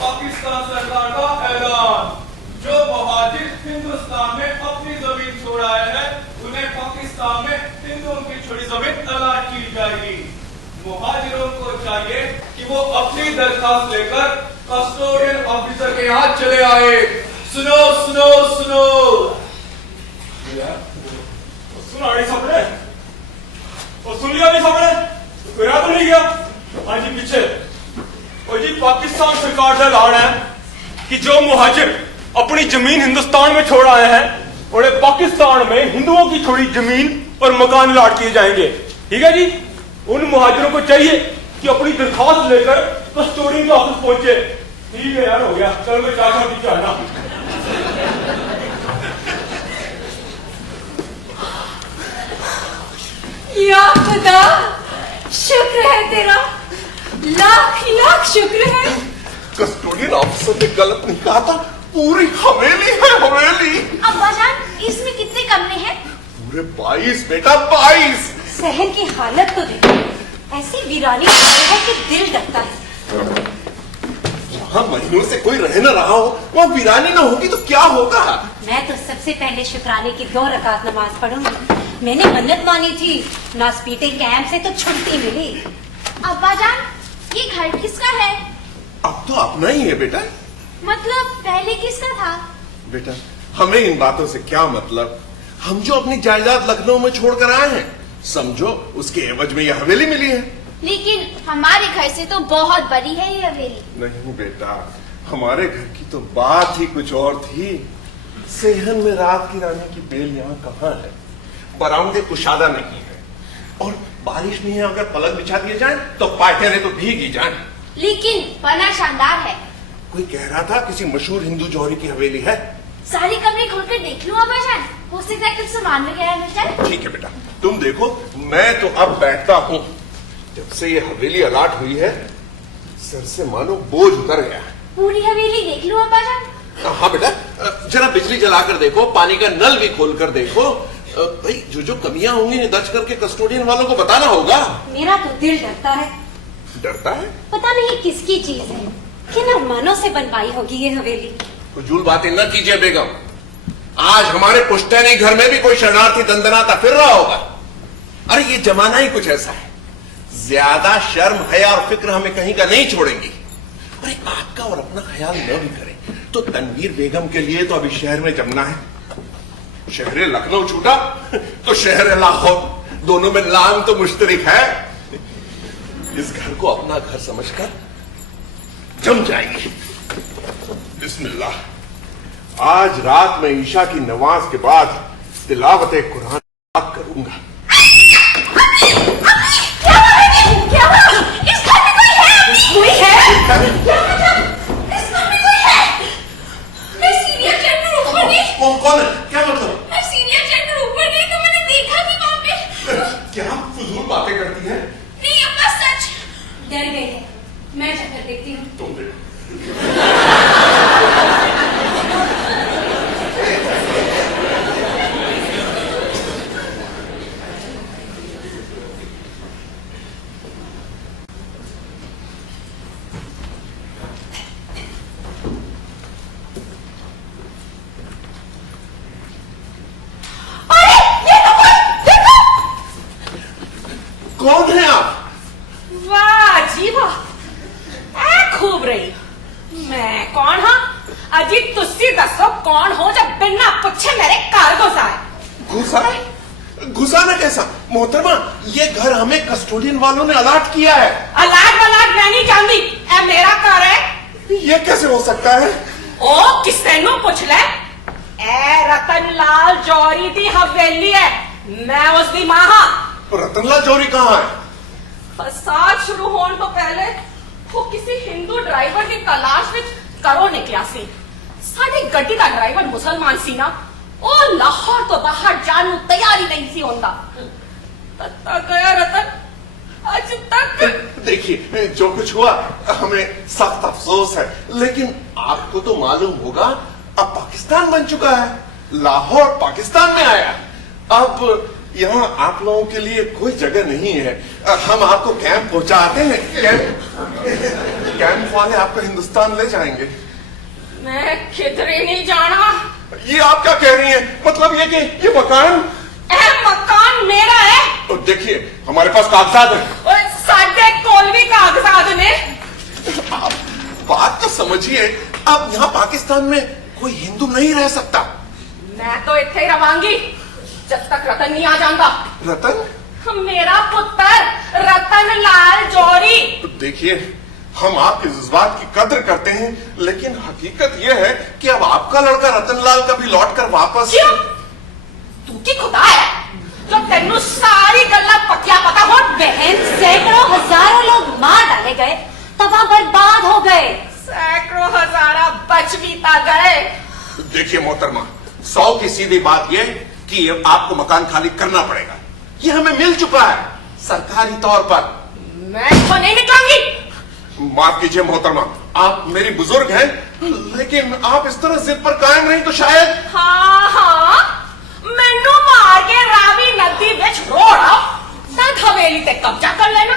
पाकिस्तान सरकार का ऐलान। जो मुहाजिर हिंदुस्तान में अपनी जमीन छोड़ आए हैं, उन्हें पाकिस्तान में हिंदुओं की छोड़ी जमीन अलाट की जाएगी। मुहाजिरों को चाहिए कि वो अपनी दरखास्त लेकर कस्टोडियन ऑफिसर के यहाँ चले आए। सुनो सुनो सुनो, सुना नहीं सबने, और सुन लिया नहीं सबने, तो याद नहीं गया। हाँ जी पीछे, और जी पाकिस्तान सरकार का ऐलान है कि जो मुहाजिर अपनी जमीन हिंदुस्तान में छोड़ आए हैं, उन्हें पाकिस्तान में हिंदुओं की छोड़ी जमीन और मकान अलाट किए जाएंगे। ठीक है जी, उन मुहाजिरों को चाहिए कि अपनी दरखास्त लेकर कस्टोडियन के ऑफिस पहुंचे। ठीक है यार, हो गया, चल मैं चाचा पीछे आना। या खुदा, शुक्र है तेरा, लाख लाख शुक्र है। कस्टोडियन ऑफिसर ने गलत नहीं कहा था, पूरी हवेली है हवेली। अब्बाजान, इसमें कितने कमरे हैं? पूरे 22 बेटा, 22। शहर की हालत तो देखो, ऐसी वीरानी है कि दिल डरता है। जहाँ महीनों से कोई रह न रहा हो, वहाँ वीरानी न होगी तो क्या होगा? मैं तो सबसे पहले शुक्राने की 2 रकात नमाज पढ़ूंगी। मैंने मन्नत मानी थी, नासपीटे कैंप से तो छुट्टी मिली। अब्बाजान, ये घर किसका है? अब तो अपना ही है बेटा। मतलब पहले किसका था? बेटा, हमें इन बातों से क्या मतलब? हम जो अपनी जायदाद लखनऊ में छोड़कर आए हैं, समझो उसके एवज में यह हवेली मिली है। लेकिन हमारे घर से तो बहुत बड़ी है ये हवेली। नहीं बेटा, हमारे घर की तो बात ही कुछ और थी। सेहन में रात की रानी की बेल यहाँ कहाँ है? बरामदे कुशादा नहीं है, और बारिश में अगर पलक बिछा दिए जाए तो पायटेरे तो भीग ही जाए। लेकिन बना शानदार है। कोई कह रहा था किसी मशहूर हिंदू जौहरी की हवेली है। सारे कमरे खोलकर देख लूं अब्बाजान, हो सकता है कुछ सामान वगैरह मिल जाए। ठीक है बेटा, तुम देखो, मैं तो अब बैठता हूँ। जब से ये हवेली अलाट हुई है, सर से मानो बोझ उतर गया। पूरी हवेली देख लूं अब्बाजान? हाँ बेटा, जरा बिजली जलाकर देखो, पानी का नल भी खोलकर देखो। भाई जो कमियां होंगी दर्ज करके कस्टोडियन वालों को बताना होगा। मेरा तो दिल डरता है। डरता है? पता नहीं किसकी चीज है, किन अरमानों से बनवाई होगी ये हवेली। फजूल बातें न कीजिए बेगम। आज हमारे पुश्तैनी घर में भी कोई शरणार्थी दंदनाता फिर रहा होगा। अरे ये जमाना ही कुछ ऐसा है, ज्यादा शर्म हया और फिक्र हमें कहीं का नहीं छोड़ेंगी। अरे आपका और अपना ख्याल न भी करें तो तनवीर बेगम के लिए तो अभी शहर में जमना है। शहर लखनऊ छूटा तो शहर लाहौर, दोनों में लांग तो मुश्तरिक है। इस घर को अपना घर समझकर जम जाएंगे। बिस्मिल्लाह। आज रात में ईशा की नमाज के बाद तिलावत कुरान करूंगा। क्या हुआ? इस घर में कोई है? कोई है? इस घर में कोई है? मैं सीनियर जनरल ऊपर गई। कौन है? क्या मतलब? मैं सीनियर जनरल ऊपर गई तो मैंने देखा कि वहाँ पे। क्या फजूल बातें करती है? नहीं अब्बा, सच। डर गई है, मैं चक्कर देखती हूँ। तुम देखो। कौन है आप? वाह जी वाह, ऐ खूब रही। मैं कौन हाँ? अजी तुसी दसो कौन हो जब बिना पूछे मेरे घर घुस आए? घुसा? घुसाना कैसा? मोहतरमा, ये घर हमें कस्टोडियन वालों ने अलाट किया है। अलाट वलाट मैं नहीं जानती, ए मेरा घर है। ये कैसे हो सकता है? ओ किसे नु पूछ ले। ए रतनलाल जौहरी दी हवेली है, मैं उसकी मां हाँ। रतनलाल जौहरी कहाँ है? फसाद शुरू होने तो पहले वो किसी हिंदू ड्राइवर की तलाश में करो निकला सी। साडी गड्डी का ड्राइवर मुसलमान सी ना, ओ लाहौर तो बाहर जाने तैयारी नहीं सी होता। तत्ता गया रतन, आज तक। देखिए, जो कुछ हुआ हमें सख्त अफसोस है, लेकिन आपको तो मालूम होगा अब पाकिस्तान बन चुका है। लाहौर पाकिस्तान में आया। अब यहाँ आप लोगों के लिए कोई जगह नहीं है। हम आपको कैंप पहुंचाते हैं। कैंप कैंप वाले आपको हिंदुस्तान ले जाएंगे। मैं किधरे नहीं जाना। ये आप क्या कह रही हैं? मतलब ये कि ये मकान मकान मेरा है। तो देखिए हमारे पास कागजात है। और साढ़े कोलवी कागजात ने। आप बात तो समझिए, अब यहाँ पाकिस्तान में कोई हिंदू नहीं रह सकता। मैं तो इत्थे ही रवांगी जब तक रतन नहीं आ जाता। रतन? मेरा पुत्र रतन लाल जौहरी। तो देखिए, हम आपके जज्बात की कद्र करते हैं, लेकिन हकीकत यह है कि अब आपका लड़का रतनलाल कभी लौट कर वापस। क्यों? तू की खुदा है जो तेनू सारी गल्ला पक्या पता हो। बहन, सैकड़ों हजारों लोग मार डाले गए, तबाह बर्बाद हो गए। सैकड़ों हजारा बच बीता गए। देखिए मोहतरमा, 100 की सीधी बात यह कि अब आपको मकान खाली करना पड़ेगा। ये हमें मिल चुका है सरकारी तौर पर। मैं तो नहीं निकलूंगी। माफ कीजिए मोहतरमा, आप मेरी बुजुर्ग हैं, लेकिन आप इस तरह जिद पर कायम रही तो शायद। हाँ, मैनू मार के रावी नदी विच रोड़ा तक हवेली ते कब्जा कर लेना।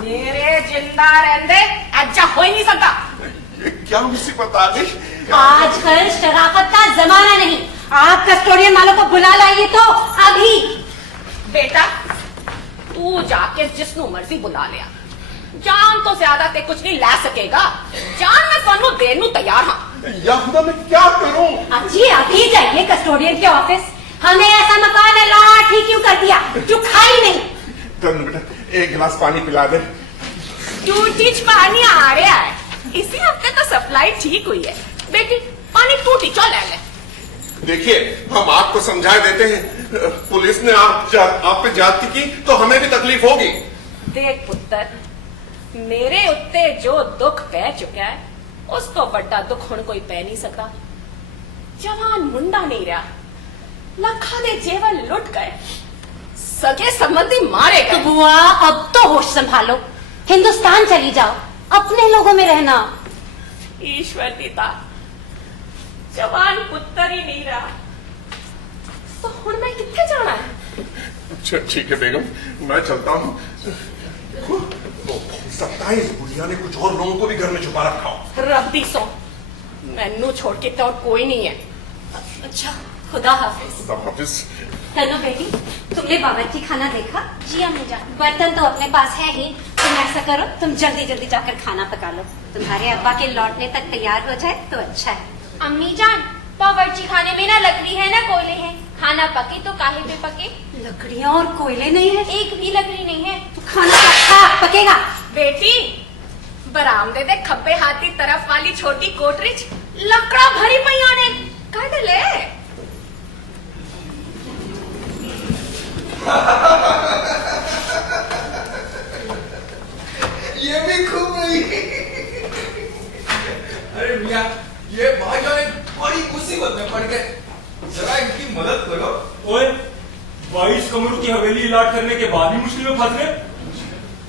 मेरे जिंदा रहंदे ऐजा हो ही नहीं सकता। ये क्या मुसीबत आ गई? आजकल शराफत का जमाना नहीं। आप कस्टोडियन वालों को बुला लाइए तो अभी। बेटा, तू जाके जिसनु मर्जी बुला लिया। जान तो ज्यादा ते कुछ नहीं ला सकेगा। जान मैं तुहानू देन नू तैयार हाँ। या खुदा, मैं क्या करूं? जी अभी जाइए कस्टोडियन के ऑफिस। हमें ऐसा मकान अलाट ही क्यों कर दिया जो खाई नहीं। तनु बेटा, एक गिलास पानी पिला दे। टूटी च पानी आ रहा है। इसी हफ्ते तो सप्लाई ठीक हुई है। बेटी, पानी टूटी चो ले ले। देखिए, हम आपको समझा देते हैं, पुलिस ने आप पे ज्यादती की तो हमें भी तकलीफ होगी। देख पुत्र, मेरे उत्ते जो दुख पै चुका है, उस तो बड़ा दुख हुण कोई पै नहीं सकता। जवान मुंडा नहीं रहा, लाखा दे जेवर लुट गए, सगे संबंधी मारे तो गए। बुआ, अब तो होश संभालो। हिंदुस्तान चली जाओ, अपने लोगों में रहना। ईश्वर पिता, जवान पुत्र ही नहीं रहा तो हुण मैं किथे जाना है? अच्छा ठीक है बेगम, मैं चलता हूँ। हो सकता है इस बुढ़िया ने कुछ और लोगों को भी घर में छुपा रखा हो। रब दी सो, मैनू छोड़ के तो और कोई नहीं है। अच्छा, खुदा हाफिज। खुदा हाफिज। तनु बेटी, तुमने बावर्ची खाना देखा? जी अम्मी जान। बर्तन तो अपने पास है ही। तुम ऐसा करो, तुम जल्दी जल्दी जाकर खाना पका लो। तुम्हारे अब्बा के लौटने तक तैयार हो जाए तो अच्छा है। अम्मी जान, बावर्ची खाने में ना लकड़ी है ना कोयले हैं। खाना पके तो काहे पे पके? लकड़ियाँ और कोयले नहीं है। एक भी लकड़ी नहीं है। तो खाना पकेगा। बेटी, बरामदे दे खब्बे हाथ की तरफ वाली छोटी कोठरी च लकड़ा भरी पईयां ने, कढ ले। ये भी खूब नहीं। अरे मियां, ये भाईजान एक बड़ी मुसीबत में पड़ गए, जरा इनकी मदद करो। ओए, 22 कमरों की हवेली अलॉट करने के बाद भी मुश्किल में फंस गए।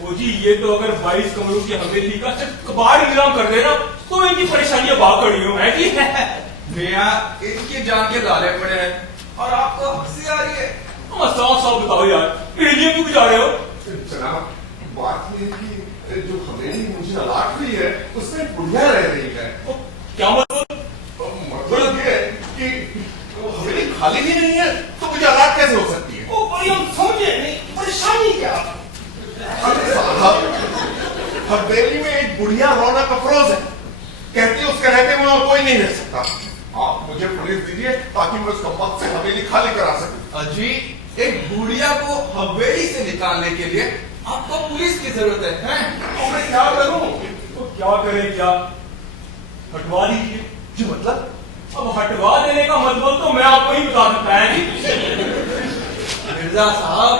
ओ जी, ये तो अगर 22 कमरों की हवेली का सिर्फ कबाड़ इंतजाम कर देना तो इनकी परेशानियां बाहर खड़ी हो है जी। मियां, इनकी जान के लाले पड़े हैं और आपको हंसी आ रही है। साफ साफ बताओ यार, एलियन क्यों जा रहे हो? जनाब, बात ये है कि जो हवेली मुझे अलाट हुई है उसमें बुढ़िया रह रही है। क्या मतलब? मतलब ये है कि वो हवेली खाली ही नहीं है तो मुझे अलाट कैसे हो सकती है? ओ भाई, हम समझे नहीं, परेशानी क्या? अरे साहब, हवेली में एक बुढ़िया रौनक अफरोज है, कहती है उसके रहते हुए और कोई नहीं रह सकता। आप मुझे पुलिस दीजिए ताकि मैं उसका वक्त से हवेली खाली करा सकूं। अजी, एक बुढ़िया को हवेली से निकालने के लिए आपको पुलिस की जरूरत है, हैं? तो मैं क्या करूं? तो क्या करें क्या? हटवा दीजिए। जी मतलब? अब हटवा देने का मतलब तो मैं आपको ही बता सकता है जी। मिर्जा साहब,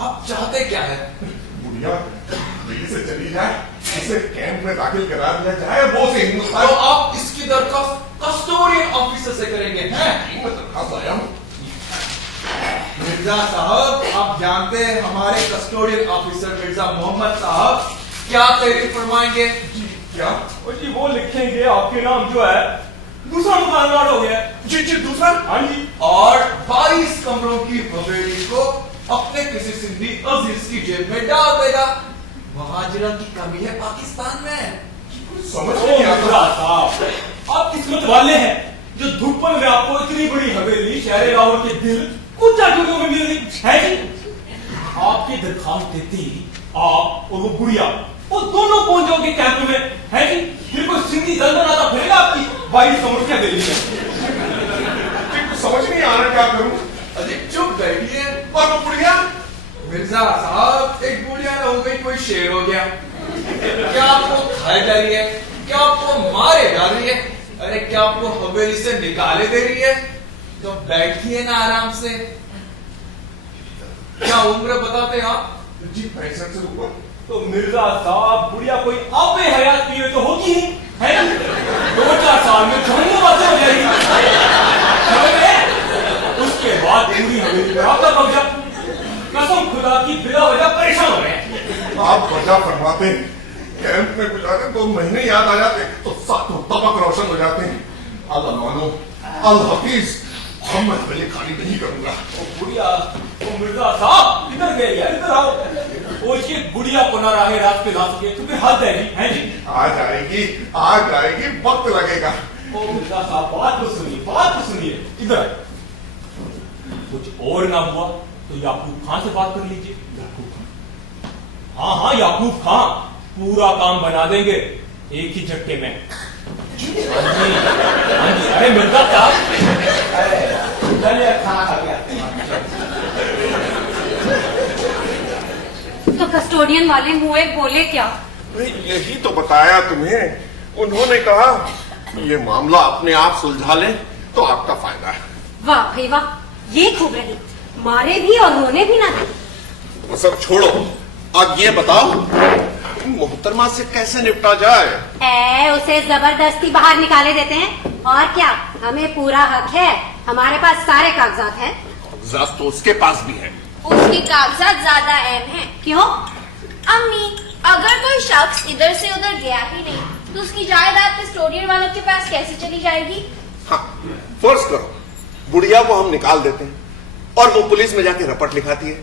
आप चाहते क्या है? बुढ़िया हवेली से चली जाए, उसे कैंप में दाखिल करा दिया जाए, वो से तो हिंदुस्तान। आप इसकी दरखास्त कस्टोडियन ऑफिसर से करेंगे, हैं? मैं दरखास्त आया हूं। मिर्जा साहब, आप जानते हैं हमारे कस्टोडियन ऑफिसर मिर्जा मोहम्मद साहब क्या तहरीर फरमाएंगे? जी क्या? ओ जी, वो लिखेंगे आपके नाम जो है दूसरा मकान अलॉट हो गया है। जी जी, दूसरा? हाँ जी। और 22 कमरों की हवेली को अपने किसी सिंधी अजीज की जेब में डाल देगा। महाजिरा की कमी है पाकिस्तान में। समझ ओ नहीं आता। मिर्जा साहब, आप किस्मत वाले हैं जो धुप्पन में आपको इतनी बड़ी हवेली शहर लाहौर के दिल कुछ चाटुरियों में मिल रही है जी। आपकी दरखास्त देती आप और वो गुड़िया वो दोनों पहुंच जाओगे कैंप में, है जी। फिर कोई सिंधी दलदलाता फिरेगा आपकी भाई समझ क्या दे लीजिए। कुछ समझ नहीं आ रहा क्या करूं। अरे चुप बैठिए। और वो बुढ़िया मिर्जा साहब, एक बुढ़िया न हो गई कोई शेर हो गया। क्या आपको खाए जा रही है? क्या आपको मारे जा रही है? अरे क्या आपको हवेली से निकाले दे रही है? तो बैठिए ना आराम से। क्या उम्र बताते हैं आप? जी 65 से ऊपर। तो मिर्जा साहब बुढ़िया कोई आपे हयात पिए तो होगी ही, है जी। 2-4 साल में झोंगे बातें हो जाएगी, समझ गए? उसके बाद पूरी हवेली पर आपका कब्जा। कसम खुदा की बिला वजह परेशान हो रहे हैं। आप वजह फरमाते हैं, कैंप में गुजारे 2 महीने याद आ जाते तो सातों तबक रोशन हो जाते हैं। अल्लाह मानो, अल हफीज, हम मैं हवेली खाली नहीं करूंगा। ओ बुढ़िया, ओ मिर्जा साहब इधर गए यार, इधर आओ। वो ये बुढ़िया को ना राहे रात पे ला सके तो फिर हद है जी, है जी। आ जाएगी, वक्त लगेगा। ओ मिर्जा साहब बात तो सुनिए, इधर आइए। कुछ और ना हुआ तो याकूब खान से बात कर लीजिए। याकूब खान, हाँ याकूब खान, पूरा काम बना देंगे एक ही झटके में। हाँ जी, अरे मिर्जा साहब, चलिए खाना खा गया। तो कस्टोडियन वाले मुए बोले क्या? यही तो बताया तुम्हें। उन्होंने कहा ये मामला अपने आप सुलझा लें तो आपका फायदा है। वाह भाई वाह, ये खूब रही, मारे भी और रोने भी ना दे। वो सब छोड़ो, अब ये बताओ मोहतरमा से कैसे निपटा जाए। उसे जबरदस्ती बाहर निकाले देते हैं, और क्या, हमें पूरा हक है, हमारे पास सारे कागजात हैं। कागजात तो उसके पास भी है। उसके कागजात ज्यादा अहम हैं। क्यों? अम्मी, अगर कोई शख्स इधर से उधर गया ही नहीं तो उसकी जायदाद कस्टोडियन वालों के पास कैसे चली जाएगी? हाँ, फर्ज करो बुढ़िया को हम निकाल देते हैं और वो पुलिस में जाके रपट लिखाती है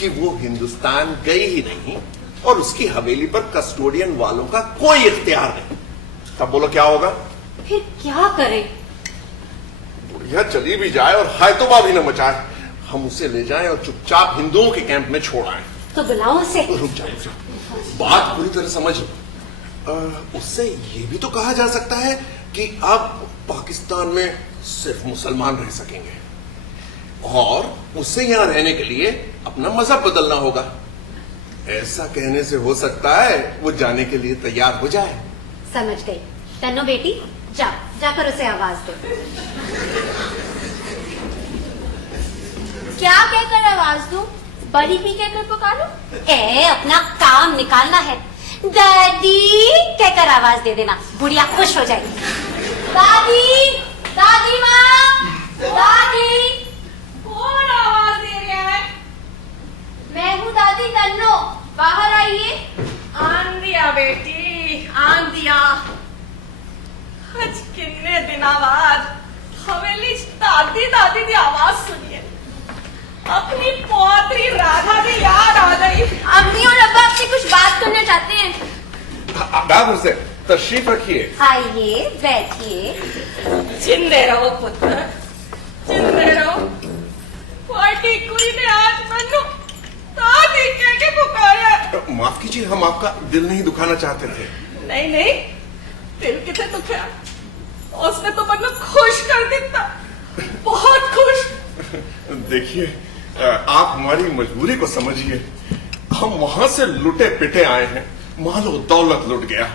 कि वो हिंदुस्तान गई ही नहीं और उसकी हवेली पर कस्टोडियन वालों का कोई इख्तियार नहीं। तब बोलो क्या होगा? फिर क्या करें? बुढ़िया चली भी जाए और हायतोबा भी न मचाए, हम उसे ले जाएं और चुपचाप हिंदुओं के कैंप में छोड़ आए। तो बुलाओ उसे। रुक जाओ, बात पूरी तरह समझ लो। उससे ये भी तो कहा जा सकता है कि अब पाकिस्तान में सिर्फ मुसलमान रह सकेंगे और उसे यहां रहने के लिए अपना मजहब बदलना होगा। ऐसा कहने से हो सकता है वो जाने के लिए तैयार हो जाए। समझ गई। तन्नो बेटी, जाकर उसे आवाज दो। क्या कहकर आवाज दूं? बड़ी पी कहकर पुकारूं? अपना काम निकालना है। दादी कहकर आवाज दे देना, बुढ़िया खुश हो जाएगी। दादी, दादी माँ, दादी। कौन आवाज दे रहा है? मैं हूँ दादी तन्नो, बाहर आइए। आन दिया बेटी, आन दिया। आज कितने दिना बाद हवेली दादी दादी की आवाज सुनिए। अपनी पौत्री राधा की याद आ गई। अम्मी और अब्बा आपसे कुछ बात करना चाहते हैं। दादू से तशरीफ रखिए। आइए बैठिए। जिंदे रहो पुत्र, जिंदे रहो। पार्टी कुड़ी ने आज मनु दादी कह के पुकारा। माफ कीजिए, हम आपका दिल नहीं दुखाना चाहते थे। नहीं नहीं, दिल कितने दुखा, उसने तो मनु खुश कर दिया, बहुत खुश। देखिए, आप हमारी मजबूरी को समझिए। हम वहां से लुटे पिटे आए हैं, मालो दौलत लुट गया।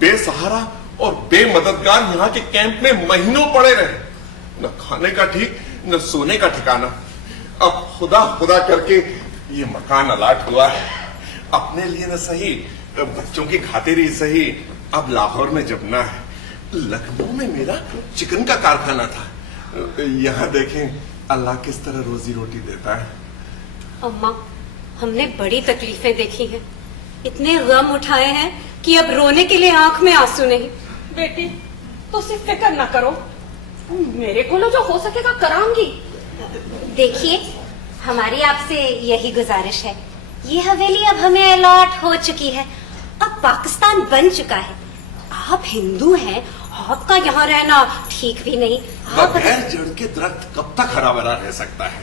बेसहारा और बेमददगार यहाँ के कैंप में महीनों पड़े रहे, न खाने का ठीक न सोने का ठिकाना। अब खुदा खुदा करके ये मकान अलाट हुआ है। अपने लिए न सही, बच्चों की खातिर ही सही, अब लाहौर में जमना है। लखनऊ में मेरा चिकन का कारखाना था, यहाँ देखें अल्लाह किस तरह रोजी रोटी देता है। अम्मा, हमने बड़ी तकलीफें देखी हैं, इतने गम उठाए हैं कि अब रोने के लिए आंख में आंसू नहीं। बेटी तो सिर्फ फिक्र ना करो, मेरे को जो हो सकेगा कराऊंगी। देखिए, हमारी आपसे यही गुजारिश है, ये हवेली अब हमें अलॉट हो चुकी है अब पाकिस्तान बन चुका है। आप हिंदू हैं, आपका यहाँ रहना ठीक भी नहीं। आप बगैर जड़ के दरख्त कब तक हरा भरा रह सकता है?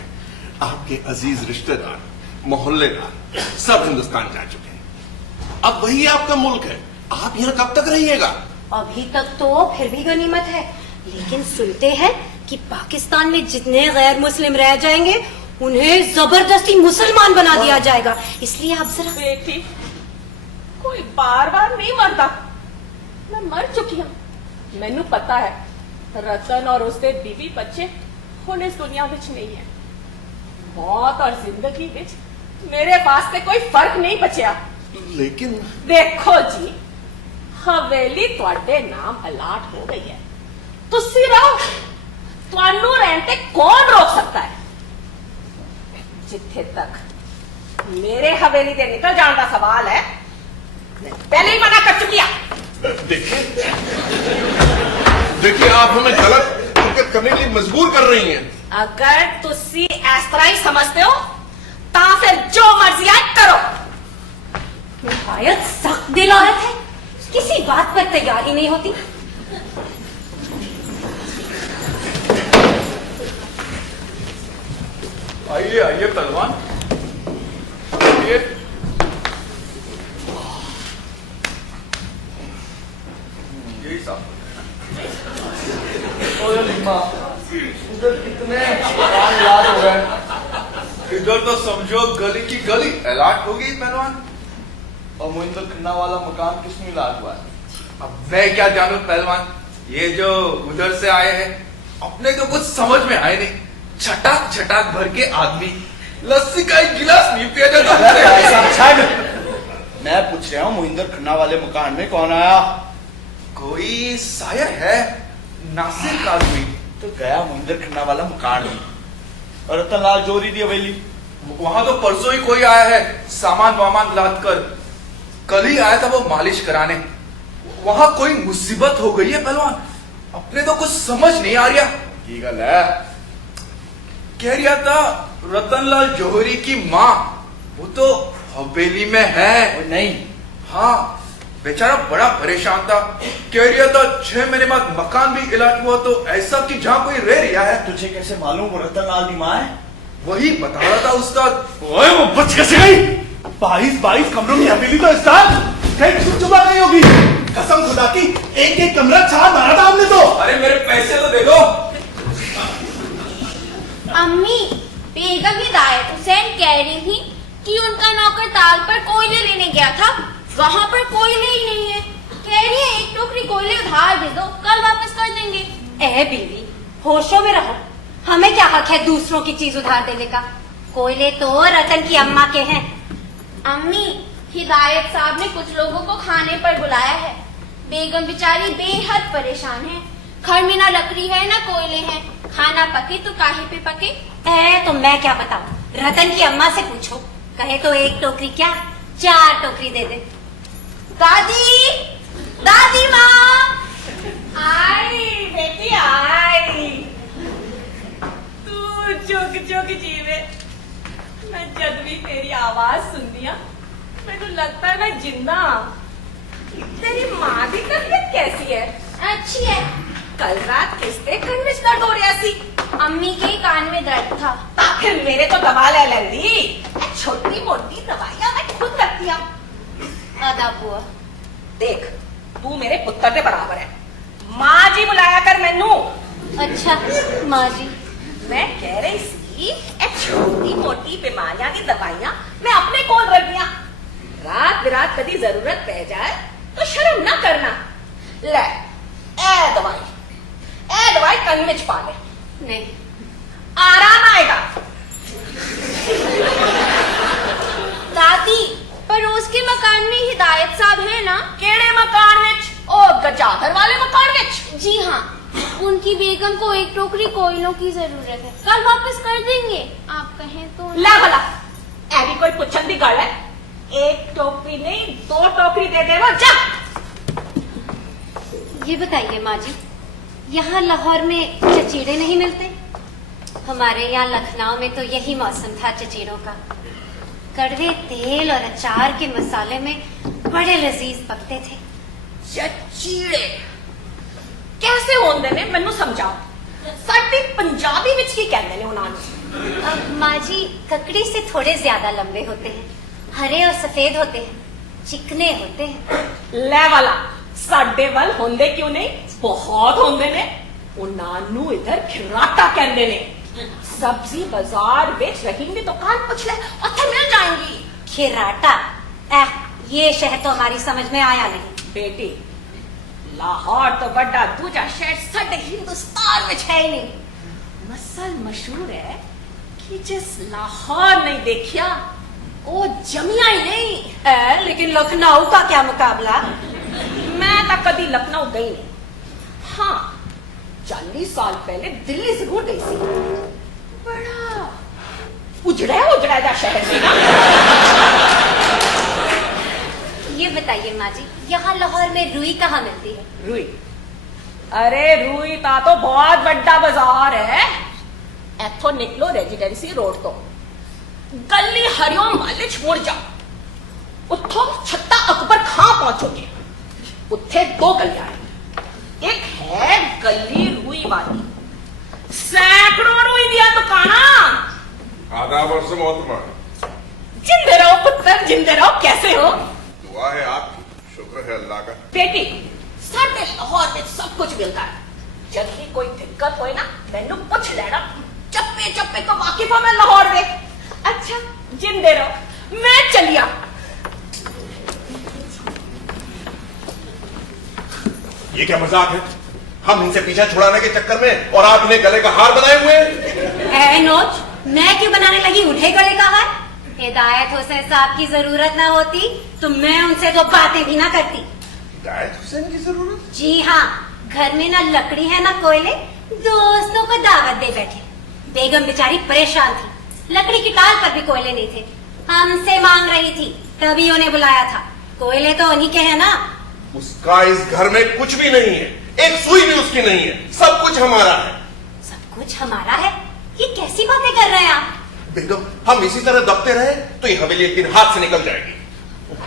आपके अजीज रिश्तेदार, मोहल्लेदार सब हिंदुस्तान जा चुके हैं। अब वही आपका मुल्क है, आप यहाँ कब तक रहिएगा? अभी तक तो फिर भी गनीमत है, लेकिन सुनते हैं कि पाकिस्तान में जितने गैर मुस्लिम रह जाएंगे उन्हें जबरदस्ती मुसलमान बना दिया जाएगा। इसलिए आप जरा बेटी, कोई बार बार नहीं मरता। मैं मर चुकी हूँ। मैनू पता है रतन और उसके बीवी बच्चे हुण इस दुनिया विच नहीं है। मौत और जिंदगी विच मेरे वास्ते कोई फर्क नहीं बचिया। लेकिन देखो जी, हवेली तुहाडे नाम अलाट हो गई है, तुसी रहो। तुहानू रहन ते कौन रोक सकता है? जिथे तक मेरे हवेली से निकल जाने का सवाल है, मैं पहले ही मना कर चुकी हूं। देखिए आप हमें गलत हरकत करने के लिए मजबूर कर रही हैं। अगर तुसी इस तरह ही समझते हो तो फिर जो मर्जी है करो। निहायत सख्त दिल औरत है, किसी बात पर तैयार ही नहीं होती। आइए आइए पहलवान, आइए। यही साहब। इधर कितने मकान याद हो गए। इधर तो समझो गली की गली अलर्ट हो गई पहलवान। और मोहिंदर खन्ना वाला मकान किसमें इलाज हुआ है? अब मैं क्या जानू पहलवान, ये जो उधर से आए हैं अपने को कुछ समझ में आए नहीं। छटाक छटाक भर के आदमी लस्सी का एक गिलास नहीं पिया जाता। मैं पूछ रहा हूँ मोहिंदर खन्ना वाले मकान में कौन आया? कोई शायर है नासिर काजमी। तो गया मोहिंदर खन्ना वाला मकान में, और रतनलाल जोरी दी हवेली। वहां तो परसों ही कोई आया है सामान वामान लाद कर। कल ही आया था वो मालिश कराने। वहां कोई मुसीबत हो गई है पहलवान, अपने तो कुछ समझ नहीं आ रहा। की गल है? कह रहा था रतनलाल जौहरी की माँ वो तो हवेली में है। नहीं, हाँ, बेचारा बड़ा परेशान था। कह रहा था 6 महीने बाद मकान भी इलाट हुआ तो ऐसा कि जहाँ कोई रह रहा है। तुझे कैसे मालूम वो रतनलाल की माँ है? वही बता रहा था उस्ताद। ओए वो बच कैसे गई? 22 कमरों में हवेली तो कहीं छुप छुपा नहीं होगी। कसम खुदा की एक एक कमरा छान मारा था हमने तो। अरे मेरे पैसे तो दे दो। अम्मी, बेगम हिदायत हुसैन कह रही थी कि उनका नौकर ताल पर कोयले लेने गया था, वहाँ पर कोयले ही नहीं है। कह रही है 1 टोकरी कोयले उधार दे दो, कल वापस कर देंगे। ए बीवी, होशों में रहो। हमें क्या हक है दूसरों की चीज उधार देने का? कोयले तो रतन की अम्मा के हैं। अम्मी, हिदायत साहब ने कुछ लोगों को खाने पर बुलाया है। बेगम बेचारी बेहद परेशान है। घर में ना लकड़ी है ना कोयले हैं। खाना पके तो काहे पे पके। तो मैं क्या बताऊं? रतन की अम्मा से पूछो, कहे तो 1 टोकरी क्या 4 टोकरी दे दे। दादी, दादी माँ। आई बेटी आई, तू चुग चुग जीवे। मैं जब भी तेरी आवाज सुनती हूँ मैनू लगता है मैं जिंदा। तेरी माँ की तबीयत कैसी है? अच्छी है। कल रात किसके कान में दर्द हो रहा सी? अम्मी के कान में दर्द था। आखिर मेरे तो दबा ले लेंदी। छोटी मोटी दवाइयां मैं खुद रखती हूँ। आदा बुआ, देख, तू मेरे पुत्र के बराबर है। माँ जी बुलाया कर मैनू। अच्छा माँ जी। मैं कह रही सी छोटी मोटी बीमारियां की दवाइयां मैं अपने कोल रख दिया। रात बिरात कभी जरूरत पै जाए तो शर्म ना करना। ले ए दवाई कन में छुपा ले। नहीं, आराम आएगा। दादी, पड़ोस के मकान में हिदायत साहब है ना? केड़े मकान विच? ओ गजाधर वाले मकान विच? जी हाँ, उनकी बेगम को 1 टोकरी कोयलों की जरूरत है, कल वापस कर देंगे। आप कहें तो। ला भला, ऐसी कोई पुछन दी गल है? 1 टोकरी नहीं 2 टोकरी दे देना जा। ये बताइए माँ जी, यहाँ लाहौर में चचीड़े नहीं मिलते? हमारे यहाँ लखनऊ में तो यही मौसम था चचीड़ों का। कड़वे तेल और अचार के मसाले में बड़े लजीज पकते थे। चचीड़े कैसे होंदे ने मैनू समझाओ। साडी पंजाबी विच की कहंदे ने उन्हां नूं? माँ जी ककड़ी से थोड़े ज्यादा लंबे होते हैं, हरे और सफेद होते हैं, चिकने होते हैं। ले वाला साडे वल होंदे क्यों नहीं, बहुत होंदे ने। उन्हां नूं इधर खिराटा कहंदे ने। सब्जी बाजार बेच रही दुकान पूछ ले, उत्थे मिल जाएंगी। खिराटा ये शहर तो हमारी समझ में आया नहीं। बेटी लाहौर तो बड़ा दूजा शहर साडे हिंदुस्तान में है ही नहीं। मसल मशहूर है कि जिस लाहौर नहीं देखिया वो जमिया ही नहीं। लेकिन लखनऊ का क्या मुकाबला। मैं तो कभी लखनऊ गई नहीं। हाँ 40 साल पहले दिल्ली जरूर गई थी। बड़ा उजड़ा जा शहर है ना। ये बताइए माँ जी, यहाँ लाहौर में रुई कहाँ मिलती है? रुई? अरे रुई ता तो बहुत बड़ा बाजार है। इथों निकलो रेजिडेंसी रोड तो गली हरिओम वाले छोड़ जाओ, उठो छत्ता अकबर खां पहुंचोगे। उत्थे 2 गलियां हैं। एक है गली रुई वाली, सैकड़ों रुई दिया दुकाना। आदाब वर्ष मोहतरमा। जिंदे रहो पुत्र, जिंदे रहो। कैसे हो? दुआ है आपकी, शुक्र है अल्लाह का। बेटी साडे लाहौर में सब कुछ मिलता है। जब भी कोई दिक्कत होए ना मैनू पूछ लेना। चप्पे चप्पे तो वाकिफ हूं मैं लाहौर में। अच्छा जिंदे रहो, मैं चलिया। ये क्या मजाक है? हम इनसे पीछा छुड़ाने के चक्कर में और आप इन्हें गले का हार बनाए हुए हैं। नोच मैं क्यों बनाने लगी उठे गले का हार? हिदायत हुसैन साहब की जरूरत ना होती तो मैं उनसे 2 बातें भी ना करती। हिदायत हुसैन की जरूरत? जी हाँ, घर में ना लकड़ी है ना कोयले, दोस्तों को दावत दे बैठे। बेगम बेचारी परेशान थी, लकड़ी की टाल पर भी कोयले नहीं थे। हमसे मांग रही थी तभी उन्हें बुलाया था। कोयले तो उन्हीं के हैं ना। उसका इस घर में कुछ भी नहीं है, एक सुई भी उसकी नहीं है, सब कुछ हमारा है। सब कुछ हमारा है? ये कैसी बातें कर रहे हैं आप? बेगम हम इसी तरह दबते रहे तो ये हवेली एक दिन हाथ से निकल जाएगी।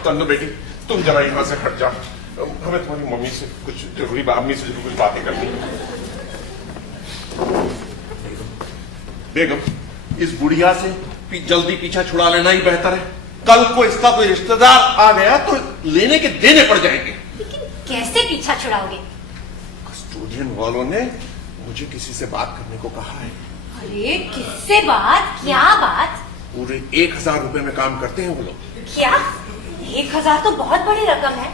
तन्नू बेटी तुम जरा यहाँ से हट जा, हमें तुम्हारी मम्मी से कुछ जरूरी अम्मी से जरूर कुछ बातें करनी है। बेगम इस बुढ़िया से जल्दी पीछा छुड़ा लेना ही बेहतर है। कल को इसका कोई रिश्तेदार आ गया तो लेने के देने पड़ जाएंगे। लेकिन कैसे पीछा छुड़ाओगे? कस्टोडियन वालों ने मुझे किसी से बात करने को कहा है। अरे किससे बात? क्या बात? पूरे 1000 रुपए में काम करते हैं वो लोग। क्या 1000 तो बहुत बड़ी रकम है।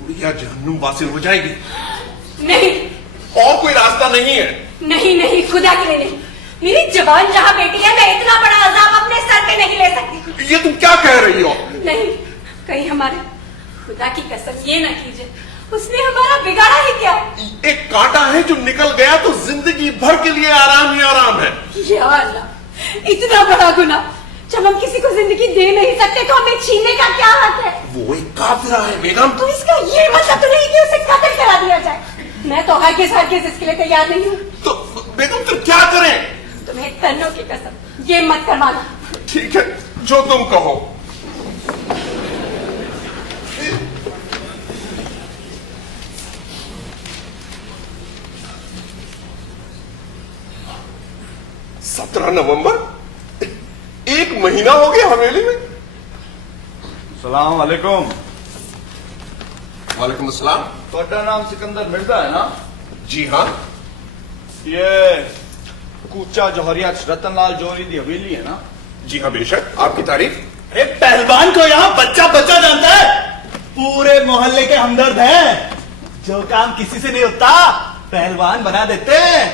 बुढ़िया जहन्नुम वासिल हो जाएगी। नहीं और कोई रास्ता नहीं है। नहीं नहीं, खुदा के लिए नहीं। मेरी जवान जहाँ बेटी है, मैं इतना बड़ा अजाब अपने सर पे नहीं ले सकती। ये तुम क्या कह रही हो? नहीं, कहीं हमारे खुदा की कसम ये ना कीजिए, उसने हमारा बिगाड़ा ही क्या? एक कांटा है जो निकल गया तो जिंदगी भर के लिए आराम ही आराम है। या अल्लाह, इतना बड़ा गुनाह जब हम किसी को जिंदगी दे नहीं सकते तो हमें छीनने का क्या हक है? वो एक काफिरा है बेगम। तो इसका ये मतलब तो नहीं कि उसे कत्ल करा दिया जाए। मैं तो हरगिज़ इसके लिए तैयार नहीं हूँ। तो बेगम फिर क्या करें? तुम्हें तन्नों की कसम ये मत करवाना। ठीक है जो तुम कहो। सत्रह नवंबर, 1 महीना हो गया हवेली में। सलाम वालेकुम। वालेकुम अस्सलाम। ਤੁਹਾਡਾ नाम सिकंदर मिर्जा है ना? जी हाँ। ये कूचा जौहरिया रतनलाल जौहरी की हवेली है ना? जी हाँ बेशक, आपकी तारीफ। अरे पहलवान को यहाँ बच्चा बच्चा जानता है। पूरे मोहल्ले के हमदर्द हैं। जो काम किसी से नहीं होता पहलवान बना देते हैं।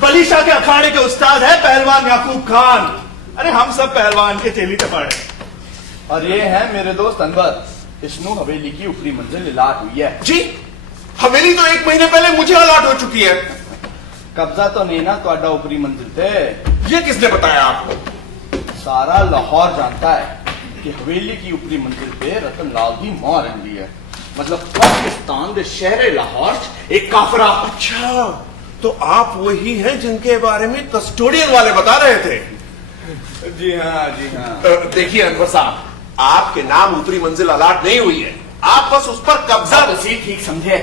बली शाह के अखाड़े के उस्ताद है पहलवान याकूब खान। अरे हम सब पहलवान के चेली चपाड़े। और ये है मेरे दोस्त अनवर। इसनु हवेली की ऊपरी मंजिल अलाट हुई है। जी हवेली तो 1 महीने पहले मुझे अलाट हो चुकी है। कब्जा तो नहीं ना ਤੁਹਾਡਾ ऊपरी मंजिल पे? ये किसने बताया आपको? सारा लाहौर जानता है कि हवेली की ऊपरी मंजिल पे रतनलाल की मां रहती है। मतलब पाकिस्तान के शहर लाहौर एक काफरा। अच्छा तो आप वही हैं जिनके बारे में कस्टोडियन वाले बता रहे थे? जी हाँ जी हाँ। देखिए अनवर साहब, आपके नाम ऊपरी मंजिल अलाट नहीं हुई है, आप बस उस पर कब्जा। आप उसी ठीक समझे,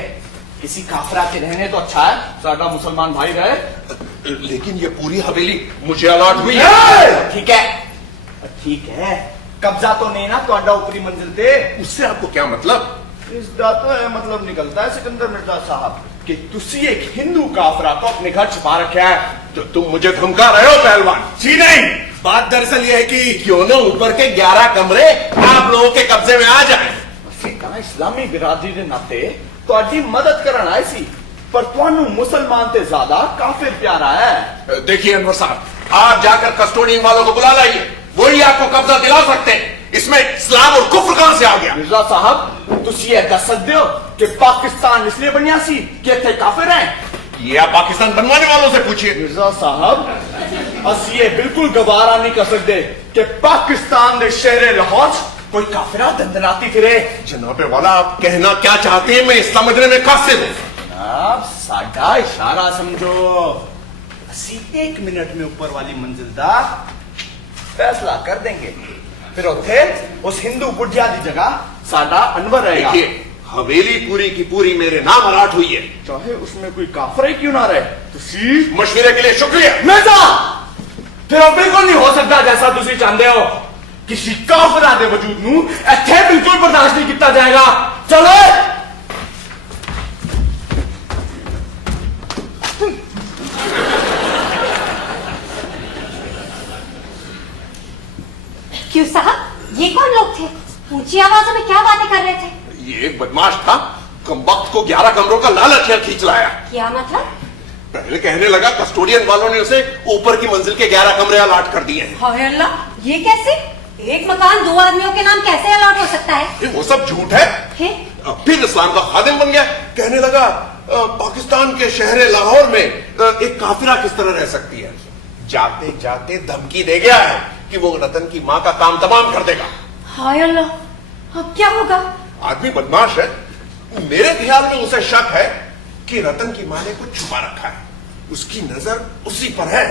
किसी काफरा के रहने तो अच्छा है, साडा मुसलमान भाई रहे। लेकिन ये पूरी हवेली मुझे अलाट हुई है। ठीक है, कब्जा तो नहीं ना तो ऊपरी मंजिल पे। उससे आपको क्या मतलब? इसका तो है मतलब निकलता है सिकंदर मिर्जा साहब कि तुसी एक हिंदू काफरा को अपने घर छिपा रखा है। तो तुम मुझे धमका रहे हो पहलवान? जी नहीं, बात दरअसल यह है कि क्यों ना ऊपर के 11 कमरे आप लोगों के कब्जे में आ जाएं। ਅਸੀਂ ਤਾਂ ਇਸਲਾਮੀ ਬਿਰਾਦਰੀ ਦੇ ਨਾਤੇ ਤੁਹਾਡੀ ਮਦਦ ਕਰਨ ਆਏ ਸੀ, पर ਤੁਹਾਨੂੰ मुसलमान से ज्यादा काफिर प्यारा है। देखिए अनवर साहब, आप जाकर कस्टोडियन वालों को बुला लाइए, वही आपको कब्जा दिला सकते हैं। इसमें इस्लाम और कुफ्र कहां से आ गया? मिर्जा साहब तुसी ये दस सकते हो कि पाकिस्तान इसलिए बनिया सी कि इतने काफिर हैं? ये आप पाकिस्तान बनवाने वालों से पूछिए। मिर्जा साहब असि ये बिल्कुल गवारा नहीं कर सकते कि पाकिस्तान के शहर लाहौर कोई काफिरा दंदनाती फिरे। जनाबे वाला, आप कहना क्या चाहते हैं मैं इस समझने में कासिर हूं। आप साडा इशारा समझो, असि 1 मिनट में ऊपर वाली मंजिल का फैसला कर देंगे, फिर उठे उस हिंदू बुढ़िया की जगह साडा अनवर रहेगा। देखिए, हवेली पूरी की पूरी मेरे नाम अलाट हुई है, चाहे उसमें कोई काफर ही क्यों ना रहे। तुसी मशवरे के लिए शुक्रिया। मिर्जा फिर अब बिल्कुल नहीं हो सकता जैसा तुसी चाहते हो। किसी काफिरा दे वजूद नू इत्थे बिल्कुल बर्दाश्त नहीं किया जाएगा। चलो क्यों साहब, ये कौन लोग थे? ऊंची आवाजों में क्या बातें कर रहे थे? ये एक बदमाश था, कमबख्त को 11 कमरों का लालच खींच लाया। क्या मतलब? पहले कहने लगा कस्टोडियन वालों ने उसे ऊपर की मंजिल के 11 कमरे अलाट कर दिए हैं। हाय अल्लाह, ये कैसे? एक मकान 2 आदमियों के नाम कैसे अलॉट हो सकता है? ये वो सब झूठ है। अब फिर इस्लाम का खादिम बन गया। कहने लगा पाकिस्तान के शहर लाहौर में एक काफिरा किस तरह रह सकती है। जाते जाते धमकी दे गया है कि वो रतन की माँ का काम तमाम कर देगा। हाय अल्लाह, अब क्या होगा? आदमी बदमाश है, मेरे ख्याल में उसे शक है कि रतन की माँ ने कुछ छुपा रखा है, उसकी नजर उसी पर है।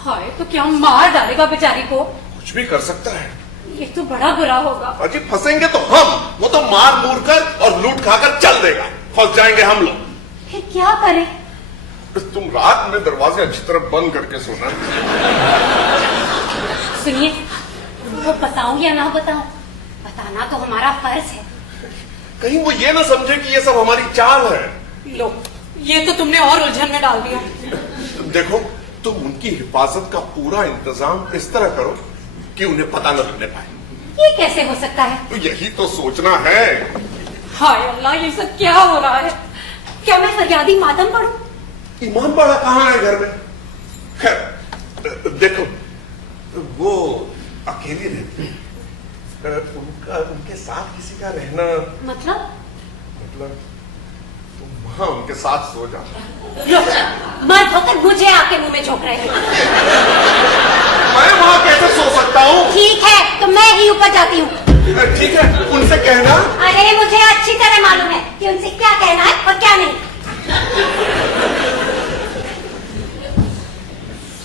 हाय, तो क्या मार डालेगा बेचारी को? कुछ भी कर सकता है। ये तो बड़ा बुरा होगा। अजी फंसेंगे तो हम, वो तो मार मूर कर और लूट खाकर चल देगा। फंस जाएंगे हम लोग। फिर क्या करें? तुम रात में दरवाजे अच्छी तरह बंद करके सोना। सुनिए, उनको बताऊं या ना बताऊं, बताना तो हमारा फर्ज है। कहीं वो ये ना समझे कि ये सब हमारी चाल है। लो, ये तो तुमने और उलझन में डाल दिया। देखो, तुम उनकी हिफाजत का पूरा इंतजाम इस तरह करो कि उन्हें पता न लगने पाए। ये कैसे हो सकता है? तो यही तो सोचना है। हाय अल्लाह, ये सब क्या हो रहा है? क्या मैं फरियादी मातम पढ़ूं? ईमान बड़ा कहाँ है घर में? खैर देखो, वो अकेली रहती है, उनके साथ किसी का रहना मतलब तुम वहां उनके साथ सो जाओ। मर्द होकर मुझे आके मुंह में झोंक रहे हैं। मैं वहां कैसे सो सकता हूँ? ठीक है, तो मैं ही ऊपर जाती हूँ। ठीक है, उनसे कहना। अरे मुझे अच्छी तरह मालूम है कि उनसे क्या कहना है और क्या नहीं।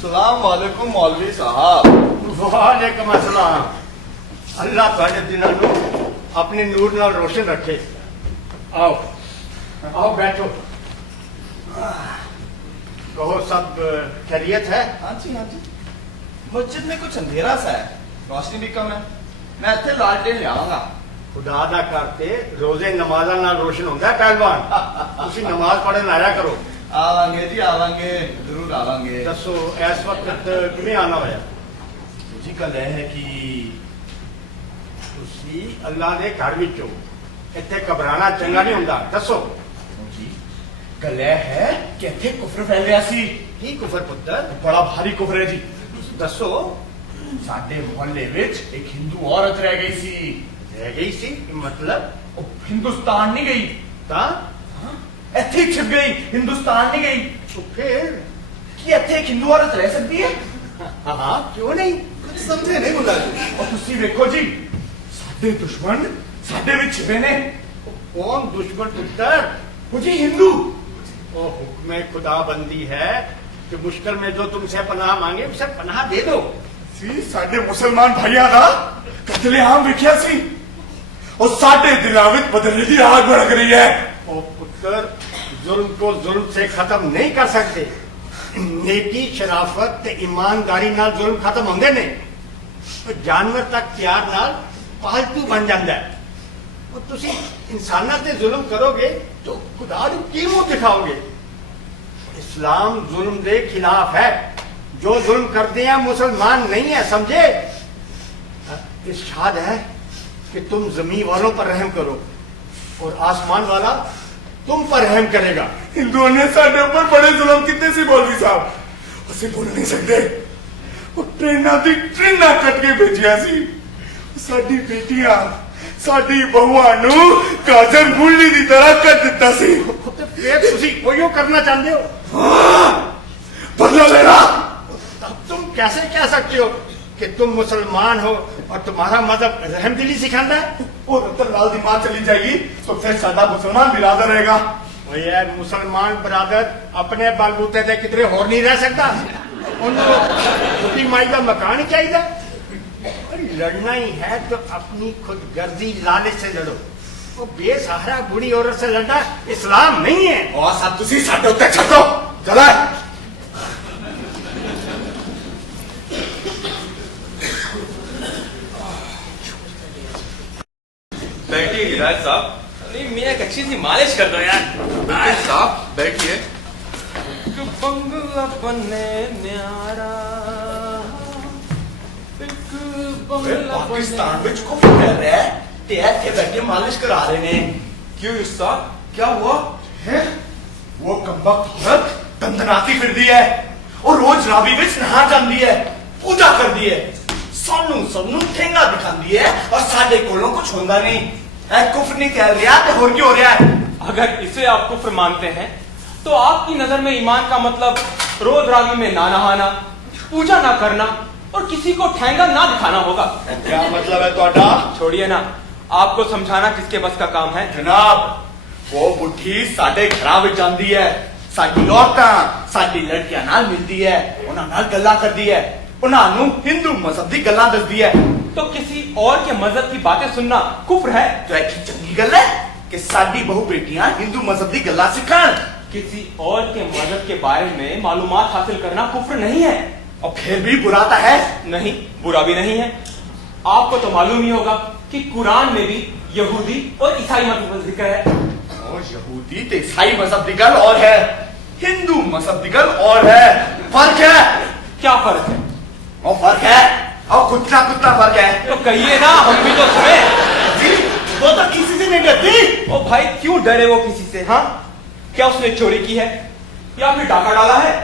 सलाम वालेकुम मौलवी साहब। वालेकुम अस्सलाम। अल्लाह तुहाडे दिनां नूं अपने नूर नाल रोशन रखे। आओ आओ बैठो। कहो सब खैरियत है? हाँ जी हाँ जी, मस्जिद में कुछ अंधेरा सा है, रोशनी भी कम है। मैं इतने लालटेन ले आऊंगा। खुदा दा करते रोजे नमाजा नाल रोशन होंदा है पहलवान। तुसी नमाज पढ़न आया करो। आवांगे जी आवांगे, जरूर आवांगे। दसो इस वक्त किवें आना होया? जी कल है कि तुसी अल्लाह दे घर विच हो, इत्थे घबराना चंगा नहीं हुंदा। दसो जी कल है कि इत्थे कुफर फैल रहा सी। की कुफर पुत्र? बड़ा भारी कुफर है जी। दसो। साडे मोहल्ले विच एक हिंदू औरत रह गई सी। रह गई सी मतलब? वो हिंदुस्तान नहीं गई, ता इत्थे ही छिप गई, हिंदुस्तान नहीं गई। तो फिर कि इत्थे एक हिंदू औरत रह सकती है? हाँ, क्यों नहीं? कुछ समझे नहीं मुला जी। और तुसी देखो जी, साडे दुश्मन साडे विच छिपे ने। कौन दुश्मन पुत्र? वो जी हिंदू। वो हुक्म खुदा बंदी है कि मुश्किल में जो तुमसे पनाह मांगे उसे पनाह दे दो। ਸੀ ਸਾਡੇ ਮੁਸਲਮਾਨ ਭਾਈਆਂ ਦਾ ਕਤਲੇਆਮ ਵੇਖਿਆ ਸੀ ਉਹ ਸਾਡੇ ਦਿਲਾਂ ਵਿੱਚ ਬਦਲने ਦੀ ਆਗ ਭੜਕ ਰਹੀ ਹੈ ओ पुत्र जुल्म को जुल्म से खत्म नहीं कर सकते नेकी शराफत ते ईमानदारी नाल जुल्म खत्म होंदे ने तो जानवर तक प्यार नाल पालतू बन जाता है और तुसी इंसानां ते जुल्म करोगे तो खुदा नूं की मुंह दिखाओगे इस्लाम जुल्म दे खिलाफ है जो जुल्म करते हैं मुसलमान नहीं है समझे इरशाद है कि तुम जमीन वालों पर रहम करो और आसमान वाला तुम पर रहम करेगा ਹਿੰਦੂਆਂ ਨੇ ਸਾਡੇ ਉੱਪਰ ਬੜੇ ਜ਼ੁਲਮ ਕੀਤੇ ਸੀ ਮੌਲਵੀ ਸਾਹਿਬ ਅਸੀਂ ਭੁੱਲ ਨਹੀਂ ਸਕਦੇ ਉਹ ਟ੍ਰੇਨਾਂ ਦੀ ਟ੍ਰੇਨਾਂ ਕੱਟ ਕੇ ਭੇਜਿਆ ਸੀ ਸਾਡੀ ਬੇਟੀਆਂ ਸਾਡੀ ਬਹੂਆਂ ਨੂੰ ਗਾਜਰ ਗੁੱਲੀ ਦੀ ਤਰ੍ਹਾਂ ਕੱਟ ਦਿੱਤਾ ਸੀ ਤੇ ਫਿਰ ਤੁਸੀਂ ਉਹੀਓ ਕਰਨਾ ਚਾਹੁੰਦੇ ਹੋ ਬਦਲਾ ਲੈਣਾ तब तुम कैसे कह सकते हो कि तुम मुसलमान हो और तुम्हारा मजहब रहमदिली सिखाता है ਉਹ ਰਤਨ ਲਾਲ ਦੀ ਮਾਂ ਚਲੀ ਜਾਏਗੀ तो फिर साडा मुसलमान बिरादर रहेगा ਉਹ ਯਾਰ ਮੁਸਲਮਾਨ ਬਰਾਦਰ ਆਪਣੇ ਬਲਬੂਤੇ ਤੇ ਕਿਧਰੇ ਹੋਰ ਨਹੀਂ ਰਹਿ ਸਕਦਾ ਉਹਨੂੰ ਛੋਟੀ ਮਾਈ ਦਾ ਮਕਾਨ ਹੀ ਚਾਹੀਦਾ लड़ना ही है तो अपनी खुद गर्जी लालच से लड़ो वो बेसहारा बूढ़ी औरत से लड़ना इस्लाम नहीं है और सब तुसी साडे उत्ते छड्डो चला बैठिए हिदायत साहब नहीं मैं एक अच्छी सी मालिश कर दो यार साहब बैठिए बंगला बने न्यारा पाकिस्तान में को कर रहे हैं ते इत्थे बैठे मालिश करा रहे ने क्यों साहब क्या हुआ है वो कमबख्त औरत दंदनाती फिरदी है और रोज रावी विच नहा जांदी है पूजा करदी है सानू सबनू ठेंगा दिखांदी है और साडे कोलों कुछ होंदा नहीं ऐ कुफ्र नहीं कह रहा ते होर क्या हो रहा है अगर इसे आप कुफ्र मानते हैं तो आपकी नजर में ईमान का मतलब रोज रावी में ना नहाना पूजा ना करना और किसी को ठेंगा ना दिखाना होगा क्या मतलब है ਤੁਹਾਡਾ छोड़िए ना आपको समझाना किसके बस का काम है जनाब वो बुढ़ी साडे घरां विच आंदी है साडी औरतां साडी लड़कियां नाल मिलदी है उन्हां नाल गल्लां करदी है उन्हां नूं हिंदू मजहब दी गल्लां दसदी है तो किसी और के मजहब की बातें सुनना कुफ्र है तो एक चंगी गल है कि साडी बहु बेटियां हिंदू मजहब दी गल्लां सिखाण किसी और के मजहब के बारे में मालूमात हासिल करना कुफ्र नहीं है और फिर भी बुरा तो है नहीं बुरा भी नहीं है आपको तो मालूम ही होगा कि कुरान में भी यहूदी और ईसाई मजहब का जिक्र है और यहूदी ते ईसाई मजहब दी गल और है हिंदू मजहब दी गल और है फर्क है क्या फर्क है और फर्क है और कुत्ता कुत्ता फर्क है तो कहिए ना हम भी तो सुने वो तो किसी से नहीं डरती ओ भाई क्यों डरे वो किसी से हाँ क्या उसने चोरी की है या फिर डाका डाला है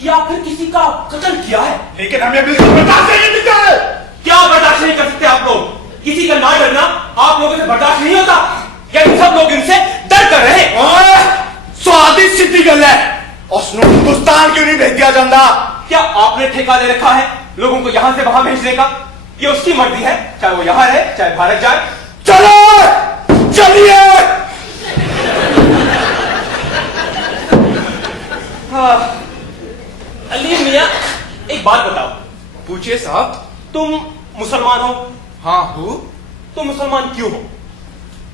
या फिर किसी का कत्ल किया है लेकिन हमें बिल्कुल बर्दाश्त नहीं करता है क्या बर्दाश्त नहीं कर सकते आप लोग किसी का ना डरना आप लोगों से बर्दाश्त नहीं होता क्या सब लोग इनसे डर कर रहे स्वादिष्ट सीधी गल है उसने हिंदुस्तान क्यों नहीं भेज दिया जाता क्या आपने ठेका ले रखा है लोगों को यहां से वहां भेजने का ये उसकी मर्जी है चाहे वो यहां रहे चाहे भारत जाए चलो चलिए हाँ, अली मियां एक बात बताओ पूछिए साहब तुम मुसलमान हो हाँ हूँ तो मुसलमान क्यों हो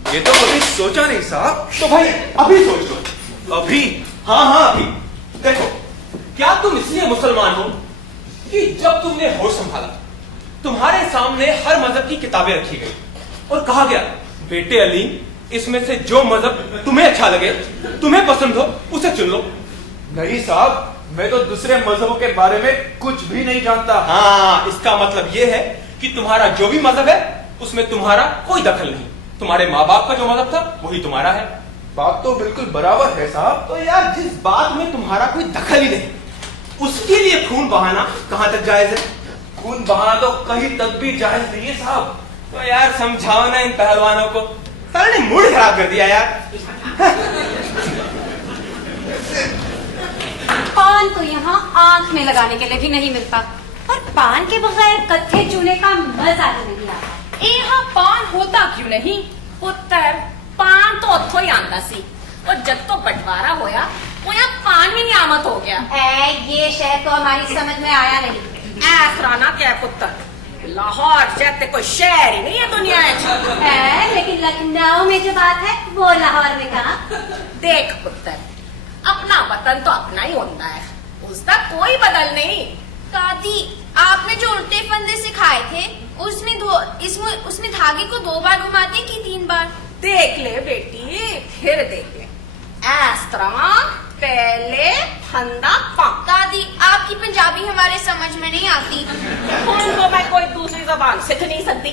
ये तो कभी सोचा नहीं साहब तो भाई अभी सोच लो अभी हाँ हाँ अभी देखो क्या तुम इसलिए मुसलमान हो कि जब तुमने होश संभाला तुम्हारे सामने हर मजहब की किताबें रखी गई और कहा गया बेटे अली इसमें से जो मजहब तुम्हें अच्छा लगे तुम्हें पसंद हो उसे चुन लो नहीं साहब मैं तो दूसरे मजहबों के बारे में कुछ भी नहीं जानता हाँ इसका मतलब यह है कि तुम्हारा जो भी मजहब है उसमें तुम्हारा कोई दखल नहीं तुम्हारे माँ बाप का जो मजहब था वही तुम्हारा है बात तो बिल्कुल बराबर है साहब तो यार जिस बात में तुम्हारा कोई दखल ही नहीं उसके लिए खून बहाना कहां तक जायज है खून बहाना तो कहीं तक भी जायज नहीं है साहब तो यार समझाओ ना इन पहलवानों को साले ने मूड खराब कर दिया यार पान तो यहाँ आंख में लगाने के लिए भी नहीं मिलता और पान के बगैर कत्थे चूने का मजा ही नहीं आता यहाँ पान होता क्यों नहीं पुत्र पान तो उत्थों ही आंदा सी और जब तो बंटवारा होया वो यहाँ पान भी नहीं आमद हो गया ये शहर तो हमारी समझ में आया नहीं ऐसराना क्या पुत्र, लाहौर जैसे कोई शहर ही नहीं है दुनिया में। है, लेकिन लखनऊ में जो बात है वो लाहौर में कहा। देख पुत्र, अपना वतन तो अपना ही होता है, उसका कोई बदल नहीं। दादी, आपने जो उल्टे फंदे सिखाए थे उसमें धागे को 2 बार घुमाते कि 3 बार? देख ले बेटी, फिर देख ले। इस तरह पहले फंदा पाँव। दादी, आपकी पंजाबी हमारे समझ में नहीं आती। तो मैं कोई दूसरी जबान सीख नहीं सकती।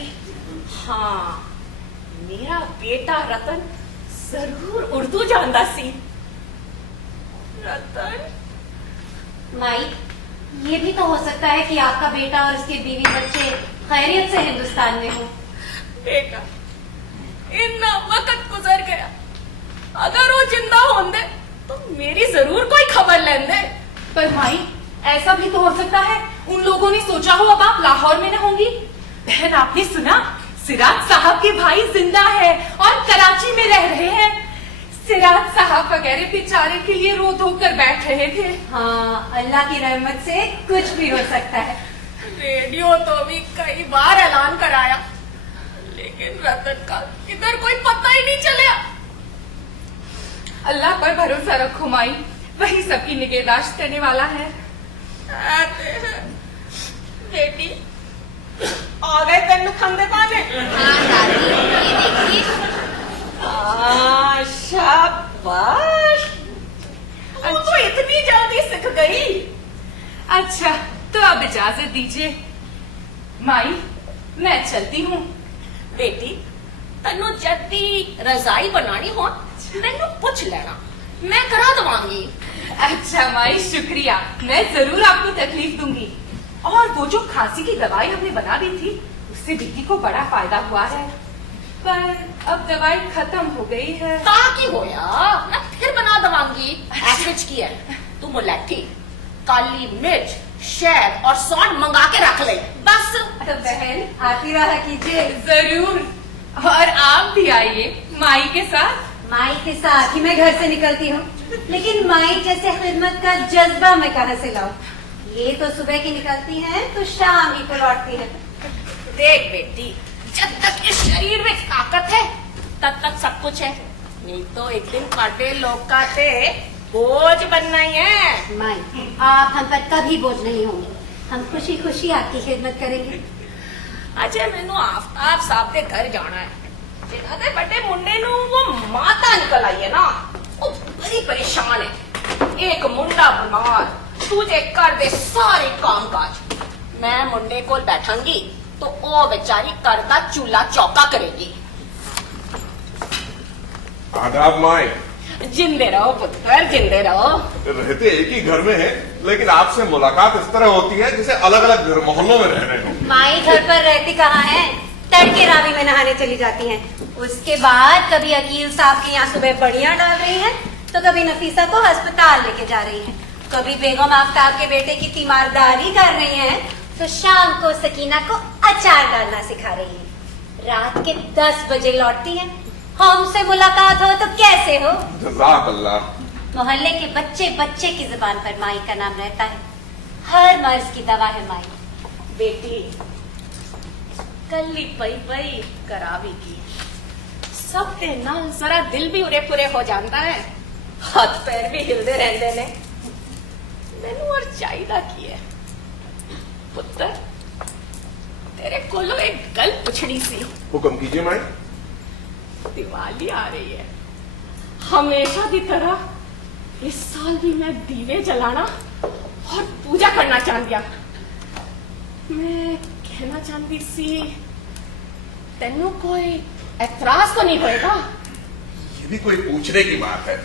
हाँ, मेरा बेटा रतन जरूर उर्दू जानता सी। रतन माई, ये भी तो हो सकता है कि आपका बेटा और उसके बीवी बच्चे खैरियत से हिंदुस्तान में हो। बेटा, इतना वक्त गुजर गया, अगर वो जिंदा होंगे तो मेरी जरूर कोई खबर लेंदे। पर माई, ऐसा भी तो हो सकता है उन लोगों ने सोचा हो अब आप लाहौर में न होंगी। बहन, आपने सुना सिराज साहब के भाई जिंदा है और कराची में रह रहे हैं। सिराज साहब वगैरह बेचारे के लिए रो धो कर बैठ रहे थे। हाँ, अल्लाह की रहमत से कुछ भी हो सकता है। रेडियो तो भी कई बार ऐलान कराया, लेकिन रतन का इधर कोई पता ही नहीं चला। अल्लाह पर भरोसा रखो माई, वही सबकी निगहदाश्त करने वाला है। बेटी, आ गए तेन खंदे पाने। हाँ दादी, ये देखिए। शाबाश, तू तो इतनी जल्दी सीख गई। अच्छा, तो अब इजाजत दीजिए माई, मैं चलती हूँ। बेटी, तनु जब भी रजाई बनानी हो मैनू पूछ लेना, मैं करा दवांगी। अच्छा माई, शुक्रिया, मैं जरूर आपको तकलीफ दूंगी। और वो जो खांसी की दवाई हमने बना दी थी, उससे बेटी को बड़ा फायदा हुआ है, पर अब दवाई खत्म हो गई है। ताकि हो यार, मैं फिर बना दवांगी। एसिड की है, तू मुलैठी, काली मिर्च, शहद और सौंठ मंगा के रख ले बस। बहन, आती रहा कीजिए। जरूर, और आप भी आइए माई के साथ। माई के साथ ही मैं घर से निकलती हूँ, लेकिन माई जैसे खिदमत का जज्बा मैं कहाँ से लाऊं? ये तो सुबह की निकलती हैं तो शाम ही को लौटती है। देख बेटी, जब तक इस शरीर में ताकत है तब तक सब कुछ है, नहीं तो एक दिन काटे लोग का ते बोझ बनना ही है। माई, आप हम पर कभी बोझ नहीं होंगे, हम खुशी खुशी आपकी खिदमत करेंगे। अजय, मैनू आफ्ताब साहब के घर जाना है, जिन्हां दे बड़े मुंडे नू वो माता निकल आई है ना, वो बड़ी परेशान है। एक मुंडा बीमार, तुझे कर दे सारे काम काज। मैं मुंडे को बैठांगी तो वो बेचारी कर का चूल्हा चौका करेगी। आदाब माए। जिंदे रहो पुत्र, जिंदे रहो। रहते एक ही घर में है, लेकिन आपसे मुलाकात इस तरह होती है जैसे अलग अलग घर मोहल्लों में रह रहे हो। माई घर पर रहती कहाँ है, तड़के रावी में नहाने चली जाती हैं। उसके बाद कभी अकील साहब के यहाँ सुबह बढ़िया डाल रही हैं, तो कभी नफीसा को अस्पताल लेके जा रही हैं, कभी बेगम आफ्ताब के बेटे की तीमारदारी कर रही हैं, तो शाम को सकीना को अचार डालना सिखा रही हैं। रात के 10 बजे लौटती हैं। हमसे मुलाकात हो तो कैसे हो? जज़ाकल्लाह। मोहल्ले के बच्चे बच्चे की जुबान पर माई का नाम रहता है। हर मर्ज की दवा है माई। बेटी, कल्ली पई पई करावी की, सब ते नाल जरा दिल भी उरे पुरे हो जाता है, हाथ पैर भी हिलते रहते ने। मैनू और चाहिदा की है पुत्र, तेरे कोलो एक गल पूछनी सी। हुक्म कीजिए माई। दिवाली आ रही है, हमेशा की तरह इस साल भी मैं दीवे जलाना और पूजा करना चाहती। मैं कहना चाहती सी, तेनू कोई एतराज तो नहीं होएगा? ये भी कोई पूछने की बात है?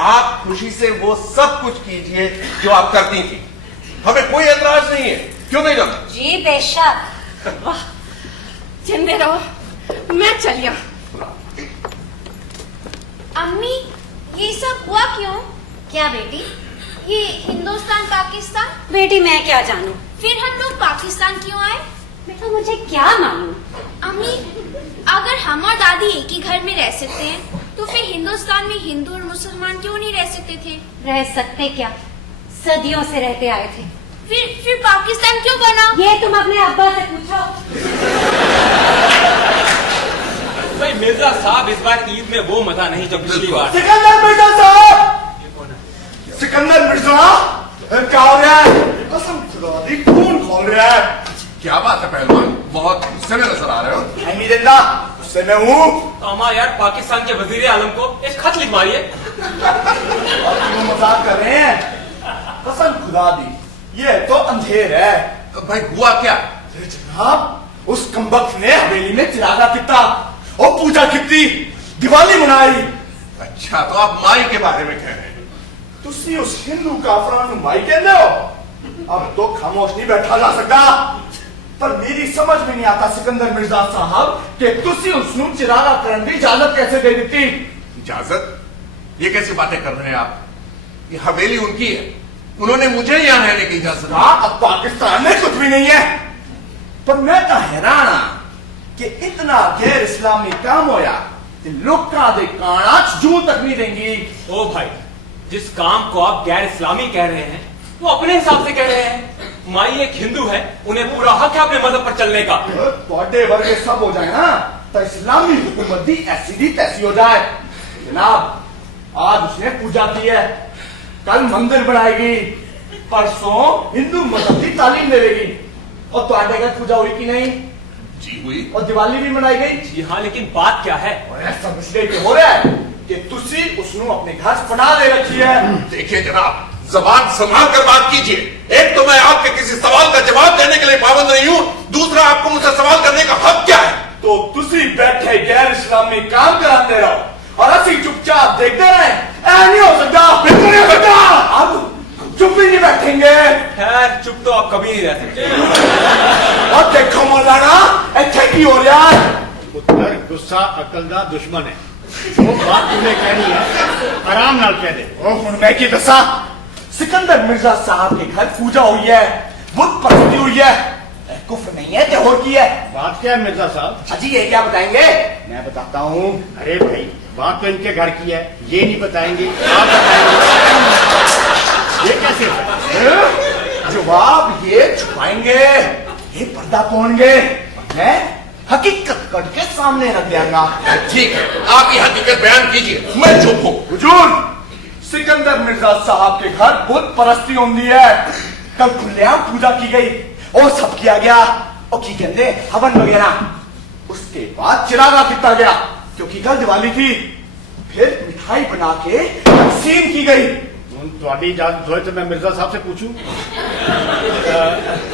आप खुशी से वो सब कुछ कीजिए जो आप करती थी, हमें कोई एतराज नहीं है। क्यों बेगम? जी बेशक। वाह, जिंदे रहो, मैं चलिया। अम्मी, ये सब हुआ क्यों? क्या बेटी? ये हिंदुस्तान पाकिस्तान, बेटी मैं क्या जानूं? फिर हम लोग पाकिस्तान क्यों आए? बेटा मुझे क्या मालूम? अम्मी, अगर हम और दादी एक ही घर में रह सकते हैं, तो फिर हिंदुस्तान में हिंदू और मुसलमान क्यों नहीं रह सकते थे? रह सकते क्या, सदियों से रहते आए थे। फिर पाकिस्तान क्यों बना? ये तुम अपने अब्बा से पूछो। भाई मिर्जा साहब इस बार ईद में वो मजा नहीं जो पिछली बार। सिकंदर मिर्जा साहब, सिकंदर मिर्जा, क्या हो रहा है? कसम खुदा दी खून खोल रहा है। क्या बात है पहलवान, बहुत गुस्से में नजर आ रहे हो। नहीं देना, उससे मैं हूँ। अमा यार, पाकिस्तान के वजीर आलम को एक खत लिख मारिए। और क्यों मजाक कर रहे हैं? कसम खुदा दी, ये तो अंधेर है। भाई हुआ क्या? अरे जनाब, उस कमबख्त ने हवेली में चिरागा किता और पूजा की, दिवाली मनाई। अच्छा, तो आप माई के बारे में कह रहे हैं? तुसी उस हिंदू काफरा नु माई कहते हो? अब तो खामोश नहीं बैठा जा सकता। पर मेरी समझ में नहीं आता सिकंदर मिर्जा साहब कि तुसी उसनु चिरागा करने की इजाजत कैसे दे दी? इजाजत? ये कैसी बातें कर रहे हैं आप? ये हवेली उनकी है, उन्होंने मुझे यहाँ रहने की इजाजत दी। हाँ, अब पाकिस्तान में कुछ भी नहीं है। पर मैं तो हैरान हाँ कि इतना गैर इस्लामी काम होया लोका दे काना जू तक नहीं देंगी। ओ भाई, जिस काम को आप गैर इस्लामी कह रहे हैं वो अपने हिसाब से कह रहे हैं। माई एक हिंदू है, उन्हें पूरा हक है अपने मजहब पर चलने का। बड़े वर्गे सब हो जाए ना तो इस्लामी हुकूमत दी ऐसी दी तैसी हो जाए। जनाब, आज उसने पूजा की है, कल मंदिर बनाएगी, परसों हिंदू मजहब की तालीम देगी। और तो आटे का पूजा हुई कि नहीं? जी हुई। और दिवाली भी मनाई गई। जी हाँ, लेकिन बात क्या है? सब इसलिए हो रहा है कि तुसी उसनु अपने घर पना दे रखी है। देखिए जनाब, जबान संभाल कर बात कीजिए। एक तो मैं आपके किसी सवाल का जवाब देने के लिए पाबंद नहीं हूँ, दूसरा आपको मुझसे सवाल करने का हक क्या है? तो तुसी बैठे गैर इस्लामी काम कराते रहो और असि चुपचाप देखते रहे। ऐ नहीं हो सकता, बिल्कुल नहीं हो सकता। अब चुप ही नहीं बैठेंगे। खैर, चुप तो आप कभी नहीं रह सकते। और देखो मौलाना, ऐसे की हो रहा है। पुत्र, गुस्सा अकल दा दुश्मन है। वो बात तुम्हें कहनी है, आराम नाल कह दे। हुण मैं की दसा, सिकंदर मिर्जा साहब के घर पूजा हुई है, बुत परस्ती हुई है, कुफ्र नहीं है, जोहर की है। बात क्या है मिर्जा साहब? अजी ये क्या बताएंगे? मैं बताता हूँ। अरे भाई, बात तो इनके घर की है, ये नहीं बताएंगे, आप बताएंगे। ये कैसे है? जवाब ये छुपाएंगे, ये पर्दा तोड़ेंगे, मैं हकीकत करके सामने रख देंगा। ठीक है, आप ये हकीकत बयान कीजिए, मैं चुप हूँ। हुजूर, सिकंदर मिर्जा साहब के घर बुत परस्ती होती है। कल खुलेआम पूजा की गई और सब किया गया, और की कहते हवन वगैरह। उसके बाद चिरागा किया गया क्योंकि कल दिवाली थी। फिर मिठाई बना के तकसीम की गई। थोड़ी इजाजत हो तो मैं मिर्जा साहब से पूछूं?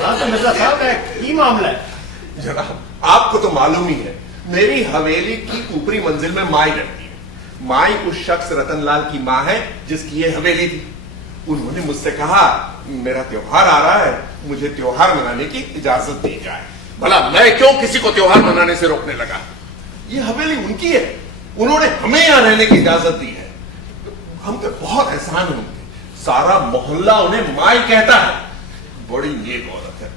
हाँ, तो मिर्जा साहब की मामला है? जनाब, आपको तो मालूम ही है, मेरी हवेली की ऊपरी मंजिल में माई रहती है। माई उस शख्स रतनलाल की माँ है जिसकी ये हवेली थी। उन्होंने मुझसे कहा, मेरा त्योहार आ रहा है, मुझे त्योहार मनाने की इजाजत दी जाए। भला मैं क्यों किसी को त्योहार मनाने से रोकने लगा? ये हवेली उनकी है, उन्होंने हमें यहां रहने की इजाजत दी है। हम पे बहुत एहसान है उनके, सारा मोहल्ला उन्हें माई कहता है। बड़ी नेक औरत है,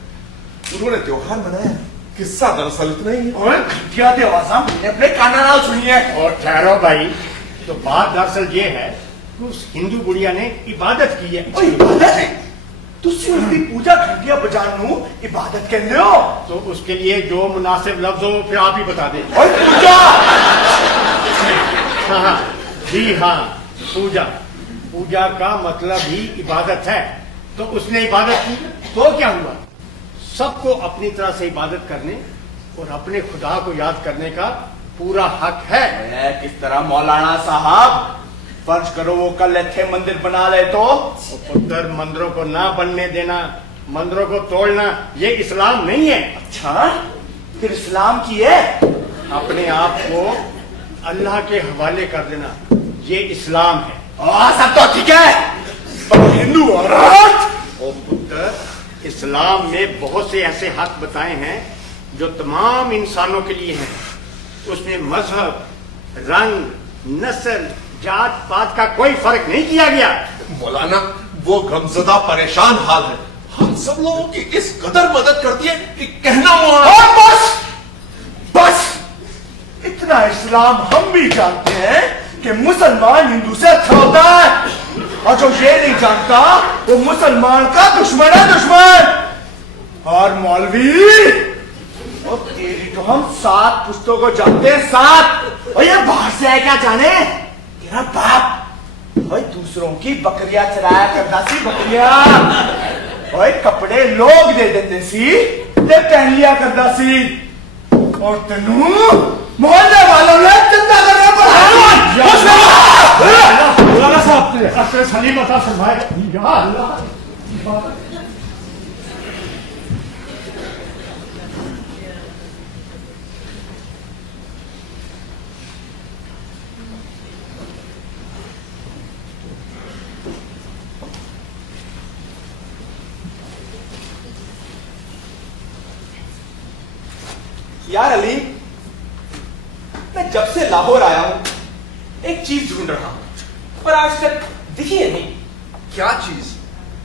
उन्होंने त्योहार मनाया। किस्सा दरअसल इतना ही है। और घटिया देवासा मैंने अपने काना नाल सुनी है। और ठहरो भाई, तो बात दरअसल ये है कि उस हिंदू बुढ़िया ने इबादत की है। और इबादत है? तुसी उसकी पूजा घंटिया बजानू इबादत कहते हो? तो उसके लिए जो मुनासिब लफ्ज हो फिर आप ही बता दें। और पूजा? हाँ, जी हाँ, पूजा। पूजा का मतलब ही इबादत है। तो उसने इबादत की तो क्या हुआ? सबको अपनी तरह से इबादत करने और अपने खुदा को याद करने का पूरा हक है। किस तरह मौलाना साहब? फर्ज करो वो कल इत्थे मंदिर बना ले तो? पुत्र, मंदिरों को ना बनने देना, मंदिरों को तोड़ना, ये इस्लाम नहीं है। अच्छा, फिर इस्लाम की है? अपने आप को अल्लाह के हवाले कर देना, ये इस्लाम है। सब तो ठीक है, पर हिंदू औरत? ओ पुत्र, इस्लाम में बहुत से ऐसे हक बताए हैं जो तमाम इंसानों के लिए हैं। उसमें मजहब, रंग, नस्ल, जात पात का कोई फर्क नहीं किया गया। मौलाना, वो गमजदा परेशान हाल है, हम सब लोगों की इस कदर मदद करती है कि कहना हुआ। और बस बस, इतना इस्लाम हम भी जानते हैं कि मुसलमान हिंदू से अच्छा होता है। और जो ये नहीं जानता वो मुसलमान का दुश्मन है, दुश्मन। और मौलवी, और तेरी तो हम 7 पुश्तों को जानते हैं, 7। और ये बाहर से है क्या जाने? तेरा बाप भाई दूसरों की बकरियां चराया करता सी, बकरियां। और कपड़े लोग दे देते सी, ते पहन लिया करता सी। और तेनू मोहल्ले वालों ने चिंता करना पड़ा। साहब सलीम अता फरमाए, या अल्लाह। यार अली, मैं जब से लाहौर आया हूं एक चीज ढूंढ रहा हूं पर आज तक दिखी है नहीं। क्या चीज?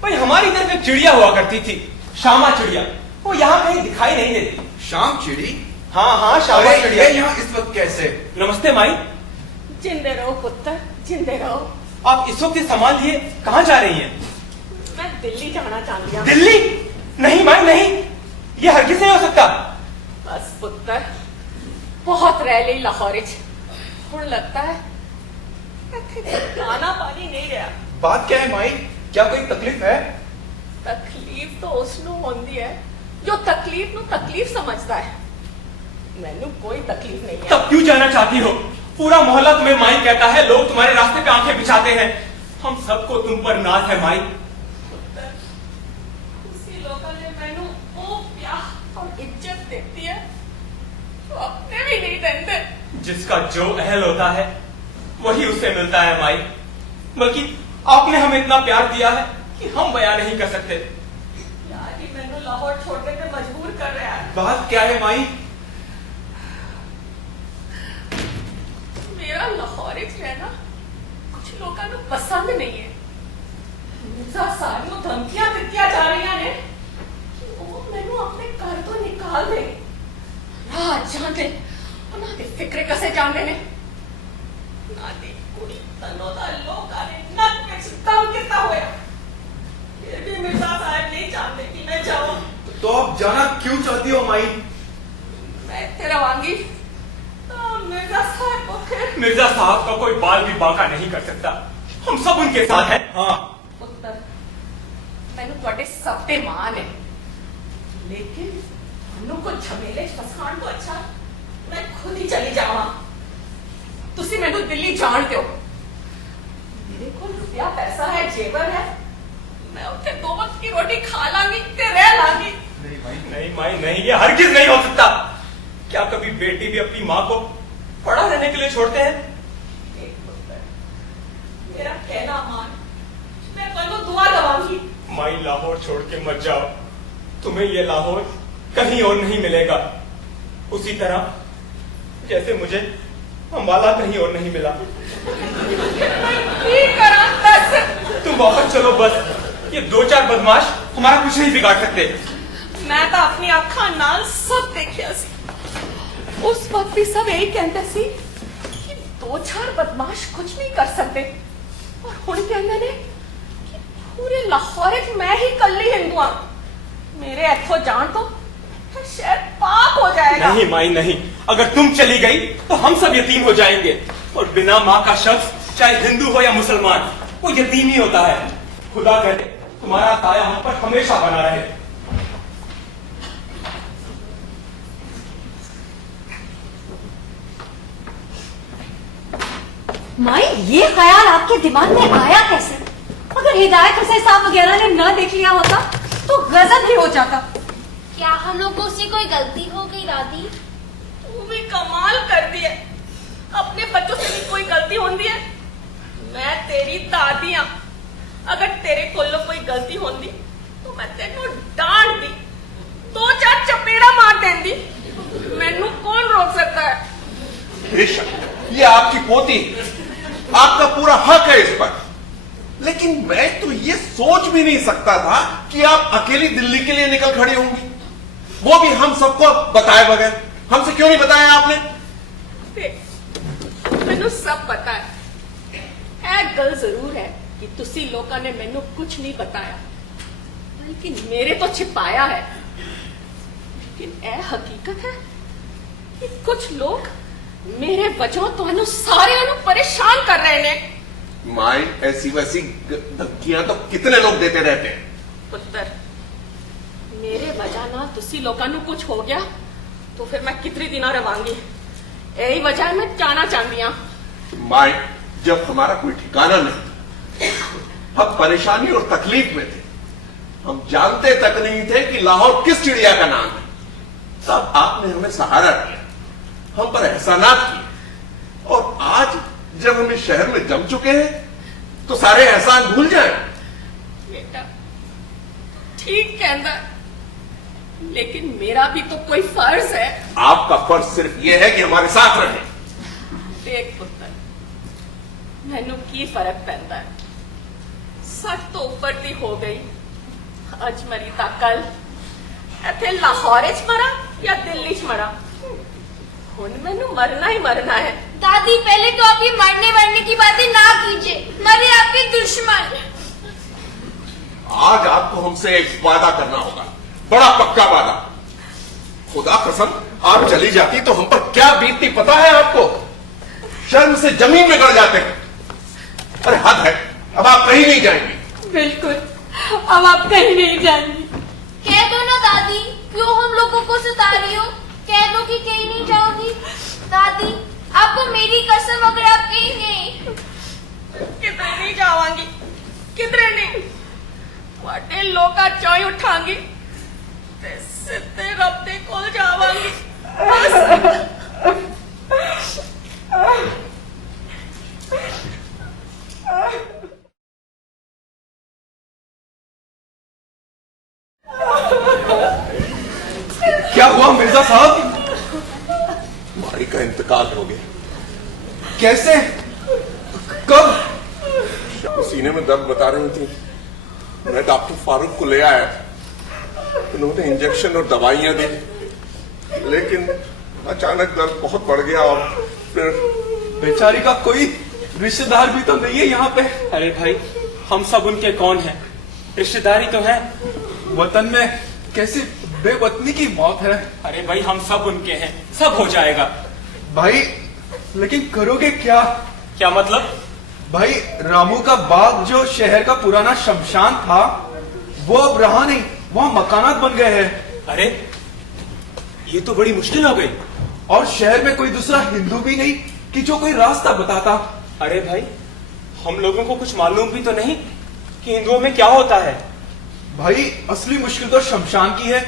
भाई हमारी इधर में चिड़िया हुआ करती थी, शामा चिड़िया, वो यहाँ कहीं दिखाई नहीं देती। शाम चिड़ी? हाँ शामा अरे चिड़िया। ये यहाँ इस वक्त कैसे? नमस्ते माई। जिंदे रहो पुत्र, जिंदे रहो। आप इस वक्त ये सामान लिए कहाँ जा रही हैं? मैं दिल्ली जाना चाहती हूँ। दिल्ली? नहीं माई नहीं, ये हरगिज नहीं हो सकता। बस पुत्र, बहुत रह ली लाहौर हुण लगता है खाना पानी नहीं रहा। बात क्या है माई? क्या कोई तकलीफ है? तकलीफ तो उसनू होंदी है जो तकलीफ नु तकलीफ समझता है। मैनू कोई तकलीफ नहीं है। तब क्यों जाना चाहती हो? पूरा मोहल्ला तुम्हें माई कहता है, लोग तुम्हारे रास्ते पे आंखें बिछाते हैं। हम सबको तुम पर नाज है माई। उसी लोगों ने मैनू वो प्यार और इज्जत देती है तो अपने भी नहीं देते। जिसका जो अहल होता है वही उससे मिलता है माई। बल्कि आपने हमें इतना प्यार दिया है कि हम बयान नहीं कर सकते। यार ये मैनू लाहौर छोड़ने पे मजबूर कर रहा है। बात क्या है माई? मेरा लाहौर रहना कुछ लोगों को पसंद नहीं है। मिर्जा सारियों धमकियां दित्तियां जा रही ने कि वो मैनू अपने घर तो निकाल दे। रात जाने ना दे फिक्रे कसे जाने ने ना दे कुड़ी तनो दा लोका ने नक विच दम कितना होया। फिर भी मिर्जा साहब नहीं चाहते कि मैं जाऊं। तो आप जाना क्यों चाहती हो माई? मैं तेरा वांगी मिर्जा साहब को फिर। मिर्जा साहब का कोई बाल भी बांका नहीं कर सकता। हम सब उनके साथ हैं। हाँ पुत्र, मैनू तुहाडे सब ते मान है, लेकिन मैनू को झमेले फसाण तो अच्छा मैं खुद ही चली जावां। तुसी मैनू दिल्ली जान दो। मेरे को रुपया पैसा है, जेवर है, मैं उत्थे 2 वक्त की रोटी खा लांगी ते रह लांगी। नहीं माई नहीं, ये हरगिज नहीं हो सकता। क्या कभी बेटी भी अपनी माँ को पड़ा रहने के लिए छोड़ते हैं? मेरा कहना मान, मैं तन्नू दुआ दवांगी। माई लाहौर छोड़ के मत जाओ, तुम्हें ये लाहौर कहीं और नहीं मिलेगा। उसी तरह जैसे मुझे अम्बाला कहीं और नहीं मिला। तुम वापस चलो बस। ये 2-4 बदमाश हमारा कुछ नहीं बिगाड़ सकते। मैं तो अपनी अखा नाल सब देखिया सी। उस वक्त भी सब यही कहते सी कि 2-4 बदमाश कुछ नहीं कर सकते, और हुण कहंदे ने कि पूरे लाहौर मैं ही कल्ली हिंदू हां। मेरे इथों जान तो फिर शायद पाप हो जाएगा। नहीं माई नहीं, अगर तुम चली गई तो हम सब यतीम हो जाएंगे। और बिना माँ का शख्स चाहे हिंदू हो या मुसलमान, वो यतीम ही होता है। खुदा करे तुम्हारा साया हम पर हमेशा बना रहे। माई, ये ख्याल आपके दिमाग में आया कैसे? अगर हिदायत हुसैन साहब वगैरह ने न देख लिया होता तो गजब ही हो जाता। क्या हम लोगों से कोई गलती हो गई दादी? तू भी कमाल कर दी है। अपने बच्चों से भी कोई गलती होती है? मैं तेरी दादी हां। अगर तेरे कोलों कोई गलती होती तो मैं तेनू डांट दी, 2-4 चपेड़ा मार देंदी। मैनू कौन रोक सकता है? बेशक ये आपकी पोती, आपका पूरा हक है इस पर, लेकिन मैं तो ये सोच भी नहीं सकता था कि आप अकेली दिल्ली के लिए निकल खड़ी होंगी, वो भी हम सबको बताए बगैर। हमसे क्यों नहीं बताया आपने? मैनू सब पता है। एक गल जरूर है कि तुसी लोगों ने मैनू कुछ नहीं बताया, बल्कि मेरे तो छिपाया है। लेकिन यह हकीकत है कि कुछ लोग मेरे वजह तो सारे परेशान कर रहे ने। माए, ऐसी वैसी धमकियां तो कितने लोग देते रहते हैं। पुत्र, मेरे वजह ना तुसी लोगों को कुछ हो गया तो फिर मैं कितने दिन रवांगी। यही वजह मैं जाना चाहती हूं। माए, जब हमारा कोई ठिकाना नहीं, हम परेशानी और तकलीफ में थे, हम जानते तक नहीं थे कि लाहौर किस चिड़िया का नाम है, तब आपने हमें सहारा दिया, हम पर एहसानात किए, और आज जब हम इस शहर में जम चुके हैं तो सारे एहसान भूल जाएं। बेटा ठीक कहना, लेकिन मेरा भी तो कोई फर्ज है। आपका फर्ज सिर्फ यह है कि हमारे साथ रहे। देख पुत्र, मैनू की फर्क पैंदा है, सच तो ऊपर दी हो गई, अज मरी ता कल इथे लाहौर च मरा या दिल्ली च मरा, हुन मैनू मरना ही मरना है। दादी पहले तो आप ये मरने की बातें ना कीजिए, मरे आपके दुश्मन। आज आपको हमसे एक वादा करना होगा, बड़ा पक्का वादा। खुदा कसम, आप चली जाती तो हम पर क्या बीतती पता है आपको? शर्म से जमीन में गड़ जाते हैं। अरे हद है, अब आप कहीं नहीं जाएंगी। बिल्कुल, अब आप कहीं नहीं जाएंगी। कह दो ना दादी, क्यों हम लोगों को सता रही हो? कह दो कि कहीं नहीं जाओगी। दादी, आपको मेरी कसम, अगर आप कहीं गए। किधरे नहीं जावांगी, किधरे नहीं। वाटे लोका चोई उठांगी ते सीधे रब दे कोल जावांगी, बस। क्या हुआ मिर्जा साहब? मारी का इंतकाल हो गया। कैसे? कब? सीने में दर्द बता रही थी, मैं डॉक्टर फारूक को ले आया, उन्होंने इंजेक्शन और दवाइयां दी, लेकिन अचानक दर्द बहुत बढ़ गया और फिर बेचारी का कोई रिश्तेदार भी तो नहीं है यहाँ पे? अरे भाई, हम सब उनके कौन हैं? रिश्तेदारी तो है। वतन में कैसे बेवतनी की मौत है? अरे भाई, हम सब उनके हैं, सब हो जाएगा। भाई लेकिन करोगे क्या? क्या मतलब? भाई रामू का बाग जो शहर का पुराना शमशान था, वो अब रहा नहीं, वहां मकानात बन गए हैं। अरे ये तो बड़ी मुश्किल हो गई। और शहर में कोई दूसरा हिंदू भी नहीं कि जो कोई रास्ता बताता। अरे भाई, हम लोगों को कुछ मालूम भी तो नहीं कि हिंदुओं में क्या होता है। भाई असली मुश्किल तो शमशान की है।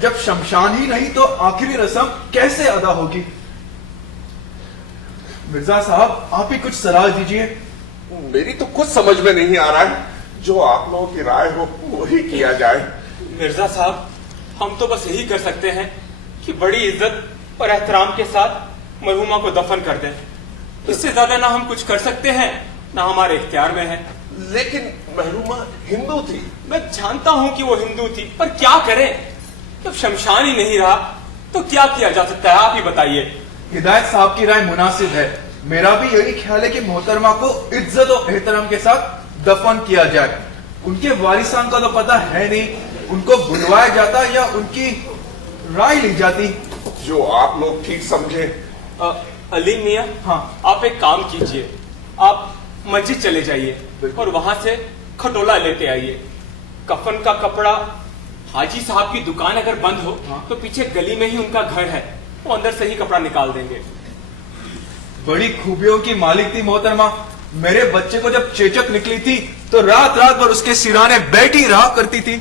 जब शमशान ही नहीं तो आखिरी रस्म कैसे अदा होगी? मिर्जा साहब, आप ही कुछ सलाह दीजिए। मेरी तो कुछ समझ में नहीं आ रहा है, जो आप लोगों की राय हो वही किया जाए। मिर्जा साहब, हम तो बस यही कर सकते हैं कि बड़ी इज्जत और एहतराम के साथ मरहुमा को दफन कर दें। इससे ज्यादा ना हम कुछ कर सकते हैं, ना हमारे इख्तियार में है। लेकिन मरहुमा हिंदू थी। मैं जानता हूं कि वो हिंदू थी, पर क्या करें? जब शमशान ही नहीं रहा तो क्या किया जा सकता है, आप ही बताइए। हिदायत साहब की राय मुनासिब है। मेरा भी यही ख्याल है कि मोहतरमा को इज्जत और एहतराम के साथ दफन किया जाए। उनके वारिसान का तो पता है नहीं, उनको बुलवाया जाता या उनकी राय ली जाती। जो आप लोग ठीक समझे। अली मियां, हाँ। आप एक काम कीजिए, आप मस्जिद चले जाइए और वहां से खटोला लेते आइए। कफन का कपड़ा, हाजी साहब की दुकान अगर बंद हो तो पीछे गली में ही उनका घर है, वो अंदर से ही कपड़ा निकाल देंगे। बड़ी खूबियों की मालिक थी मोहतरमा। मेरे बच्चे को जब चेचक निकली थी तो रात रात भर उसके सिराने बैठी रहा करती थी।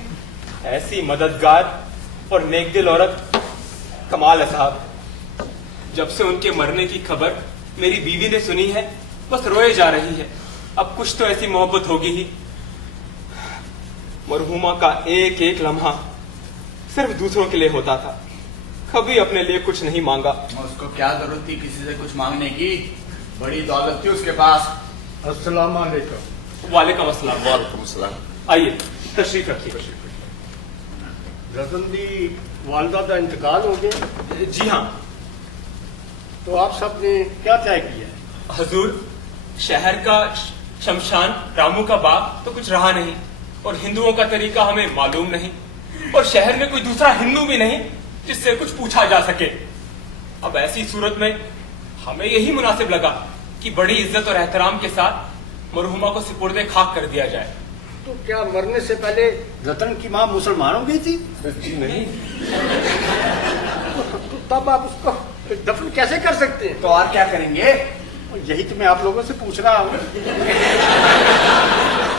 ऐसी मददगार और नेकदिल औरत कमाल है साहब। जब से उनके मरने की खबर मेरी बीवी ने सुनी है, बस रोए जा रही है। अब कुछ तो ऐसी मोहब्बत होगी ही। मरहुमा का एक एक लम्हा सिर्फ दूसरों के लिए होता था, कभी अपने लिए कुछ नहीं मांगा। उसको क्या जरूरत थी किसी से कुछ मांगने की? बड़ी दौलत थी उसके पास। अस्सलाम वालेकुम। वालेकुम अस्सलाम। वालेकुम सलाम। आइए, तशरीफ रखिए। रतन दी वालदा का इंतकाल हो गया? जी हाँ। तो आप सब ने क्या तय किया है? हजूर, शहर का शमशान रामू का बाप तो कुछ रहा नहीं, और हिंदुओं का तरीका हमें मालूम नहीं, और शहर में कोई दूसरा हिंदू भी नहीं जिससे कुछ पूछा जा सके। अब ऐसी सूरत में हमें यही मुनासिब लगा कि बड़ी इज्जत और एहतराम के साथ मरहुमा को सिपुर्दे खाक कर दिया जाए। तो क्या मरने से पहले रतन की माँ मुसलमान हो गई थी? जी नहीं। तो तब आप उसको दफन कैसे कर सकते हैं? तो और क्या करेंगे? यही तो मैं आप लोगों से पूछ रहा हूँ।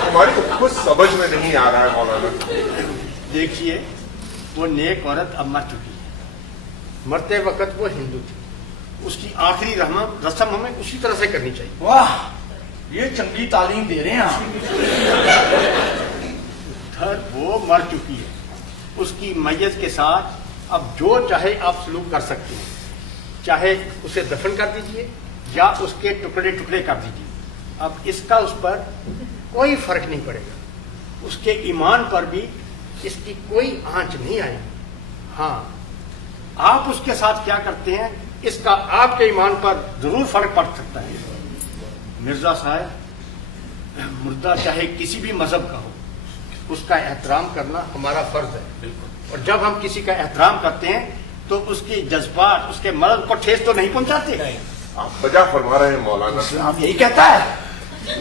हमारी तो कुछ समझ में नहीं आ रहा है मौलाना। देखिए, वो नेक औरत अब मर चुकी है। मरते वक्त वो हिंदू थी, उसकी आखिरी रस्म हमें उसी तरह से करनी चाहिए। वाह, ये चंगी तालीम दे रहे हैं आप। उधर वो मर चुकी है, उसकी मैयत के साथ अब जो चाहे आप सलूक कर सकते हैं। चाहे उसे दफन कर दीजिए या उसके टुकड़े टुकड़े कर दीजिए, अब इसका उस पर कोई फर्क नहीं पड़ेगा। उसके ईमान पर भी इसकी कोई आंच नहीं आएगी। हाँ, आप उसके साथ क्या करते हैं इसका आपके ईमान पर जरूर फर्क पड़ सकता है। मिर्जा साहब, मुर्दा चाहे किसी भी मजहब का हो, उसका एहतराम करना हमारा फर्ज है। और जब हम किसी का एहतराम करते हैं तो उसके जज्बात, उसके मर्द को ठेस तो नहीं पहुंचाते। आप वजह फरमा रहे हैं मौलाना। इस्लाम यही कहता है,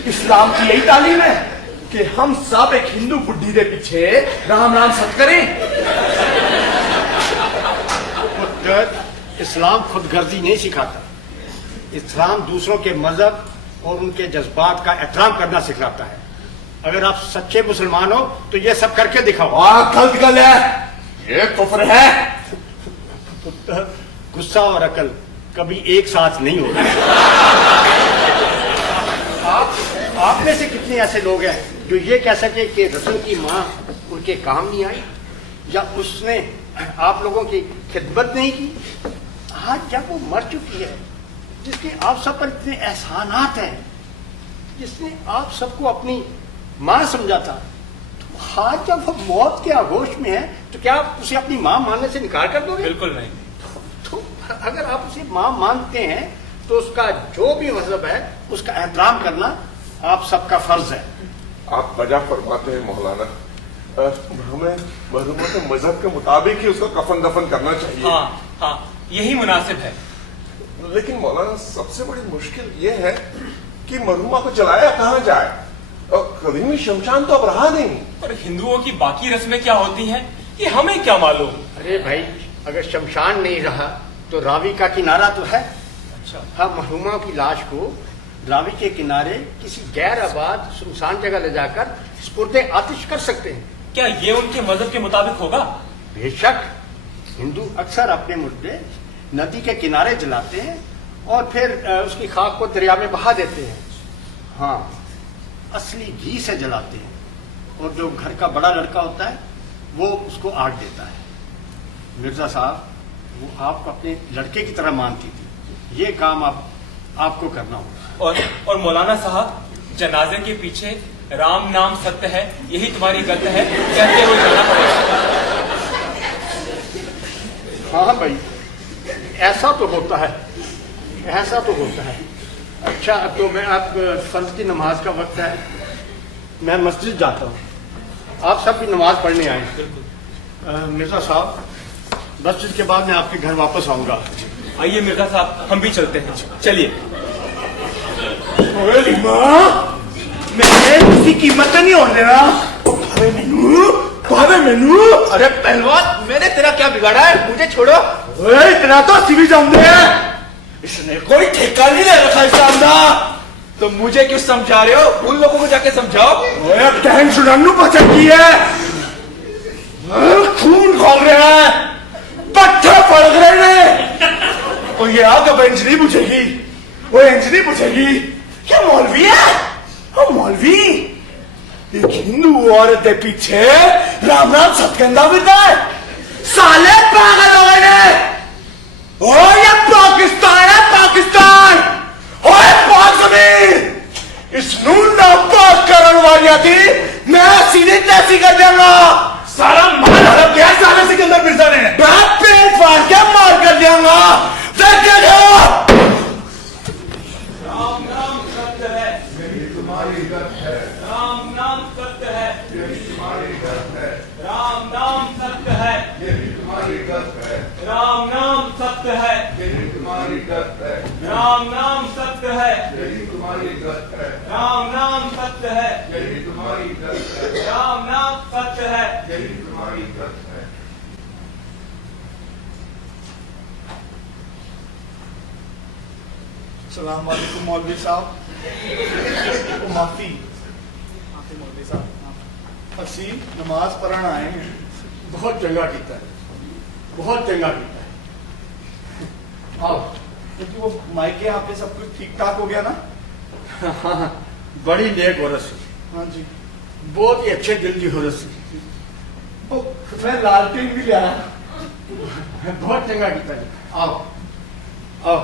इस्लाम की यही तालीम है कि हम सब एक हिंदू बुड्ढी के पीछे राम राम सत करें। पुत्र, इस्लाम खुदगर्जी नहीं सिखाता। इस्लाम दूसरों के मजहब और उनके जज्बात का एहतराम करना सिखाता है। अगर आप सच्चे मुसलमान हो तो ये सब करके दिखाओ। वाह, गलत गल है, ये कुफ्र है। पुत्र, गुस्सा और अकल कभी एक साथ नहीं होते। आप में से कितने ऐसे लोग हैं जो ये कह सके कि रतन की माँ उनके काम नहीं आई या उसने आप लोगों की खिदमत नहीं की? आज जब वो मर चुकी है, जिसके आप सब पर इतने एहसानात हैं, जिसने आप सबको अपनी माँ समझा था, तो आज जब वो मौत के आगोश में है तो क्या आप उसे अपनी माँ मानने से इनकार कर दोगे? बिल्कुल नहीं। तो अगर आप उसे माँ मानते हैं तो उसका जो भी मजहब है उसका एहतराम करना आप सबका फर्ज है। आप वजह फरमाते हैं मौलाना, हमें मरहुमा के मजहब के मुताबिक ही उसका कफन दफन करना चाहिए। हाँ हाँ, यही मुनासिब है। लेकिन मौलाना, सबसे बड़ी मुश्किल ये है कि मरहुमा को जलाया कहाँ जाए, और कदीमी शमशान तो अब रहा नहीं। और हिंदुओं की बाकी रस्में क्या होती हैं, ये हमें क्या मालूम। अरे भाई, अगर शमशान नहीं रहा तो रावी का किनारा तो है। अच्छा, हम मरहुमा की लाश को रावी के किनारे किसी गैर आबाद सुनसान जगह ले जाकर स्पुर्दे आतिश कर सकते हैं। क्या ये उनके मजहब के मुताबिक होगा? बेशक, हिंदू अक्सर अपने मुर्दे नदी के किनारे जलाते हैं और फिर उसकी खाक को दरिया में बहा देते हैं। हाँ, असली घी से जलाते हैं और जो घर का बड़ा लड़का होता है वो उसको आग देता है। मिर्जा साहब, वो आपको अपने लड़के की तरह मानती थी। ये काम आपको करना होगा। और मौलाना साहब, जनाजे के पीछे राम नाम सत्य है, यही तुम्हारी गत है कहते हुए जाना पड़ेगा। हाँ भाई, ऐसा तो होता है, ऐसा तो होता है। अच्छा, तो मैं आप फर्ज की नमाज का वक्त है, मैं मस्जिद जाता हूँ। आप सब भी नमाज पढ़ने आए। मिर्जा साहब, मस्जिद के बाद मैं आपके घर वापस आऊंगा। आइए मिर्जा साहब, हम भी चलते हैं। चलिए। मैं उसकी कीमत नहीं होने देना। मैनू अरे पहलवान, मैंने तेरा क्या बिगाड़ा है? मुझे छोड़ो। इतना तो अस्सी भी जानते हैं, इसने कोई ठेका नहीं ले रखा इस्लाम का। तो मुझे क्यों समझा रहे हो? उन लोगों को जाके समझाओ। टैंक सुनानू पसंद की है, खून खोल रहे हैं, पत्थर पड़ रहे हैं। और ये आगे बेंच नहीं पूछेगी, वो इंच नहीं पूछेगी। क्या मौलवी है? वो मौलवी एक हिंदू औरत के पीछे राम राम सतकंदा बिता है। साले पागल हो गए। ओ ये पाकिस्तान है, पाकिस्तान। ओए पाक जमीन, इस नून ना पाक करण वाली थी, मैं सीधे तैसी कर देगा। सारा माल हड़प गया साले सिकंदर मिर्जा ने। मैं पेट फाड़ के मार कर देगा। देख के राम राम सत्य है, तुम्हारी यही तुम्हारी गत है। राम नाम सत्य है, यही तुम्हारी गत है। राम नाम सत्य है, यही तुम्हारी गत है। राम नाम सत्य है, यही तुम्हारी गत है। राम नाम सत्य है, यही तुम्हारी गत है। राम नाम सत्य है। यही तुम्हारी गत है। सलाम वालेकुम मौलवी साहब। माफी मौलवी साहब, ਅਸੀਂ नमाज पढ़न आए हैं। बहुत चंगा कीता है, बहुत चंगा कीता है। आओ। क्योंकि वो माइके यहाँ पे सब कुछ ठीक ठाक हो गया ना? हाँ, बड़ी नेक औरत सी, हाँ जी। बहुत ही अच्छे दिल की औरत सी। तो मैं लालटेन भी लिया। बहुत चंगा कीता है। आओ आओ।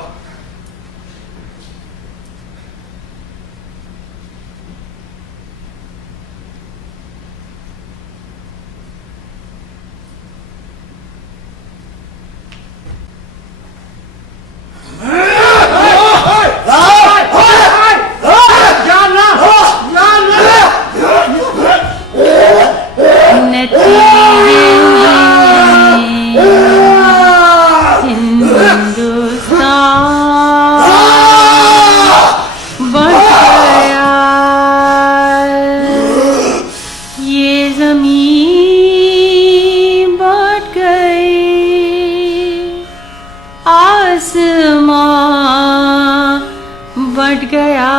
बढ़ गया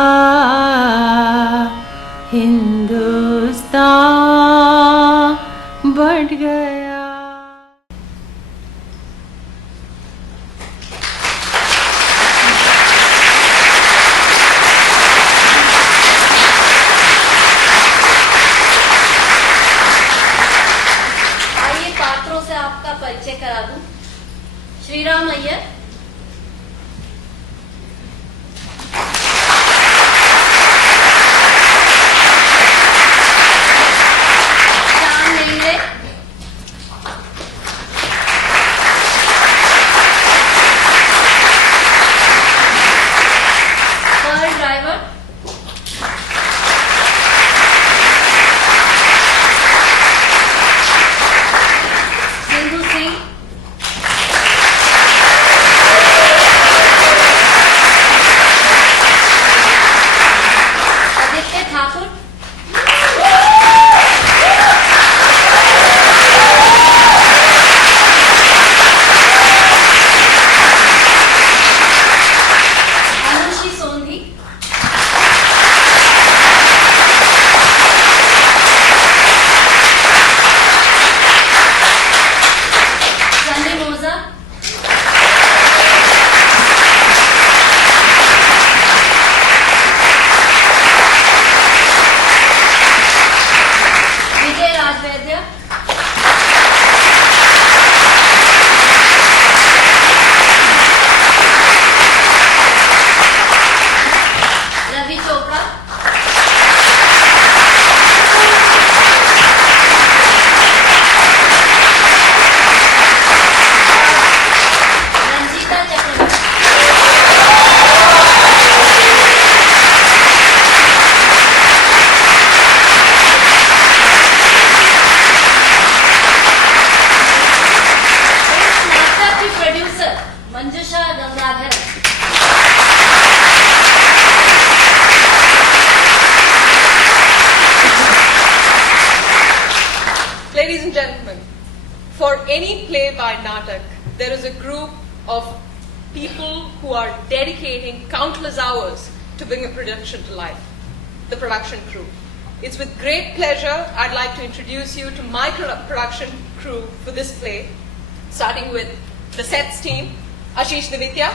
हिंदुस्तान बढ़ गया। आइए पात्रों से आपका परिचय करा दूं। Shriram Iyer, Ladies and gentlemen, for any play by Natak, there is a group of people who are dedicating countless hours to bring a production to life, the production crew. It's with great pleasure I'd like to introduce you to my production crew for this play, starting with the sets team, Ashish Divitya,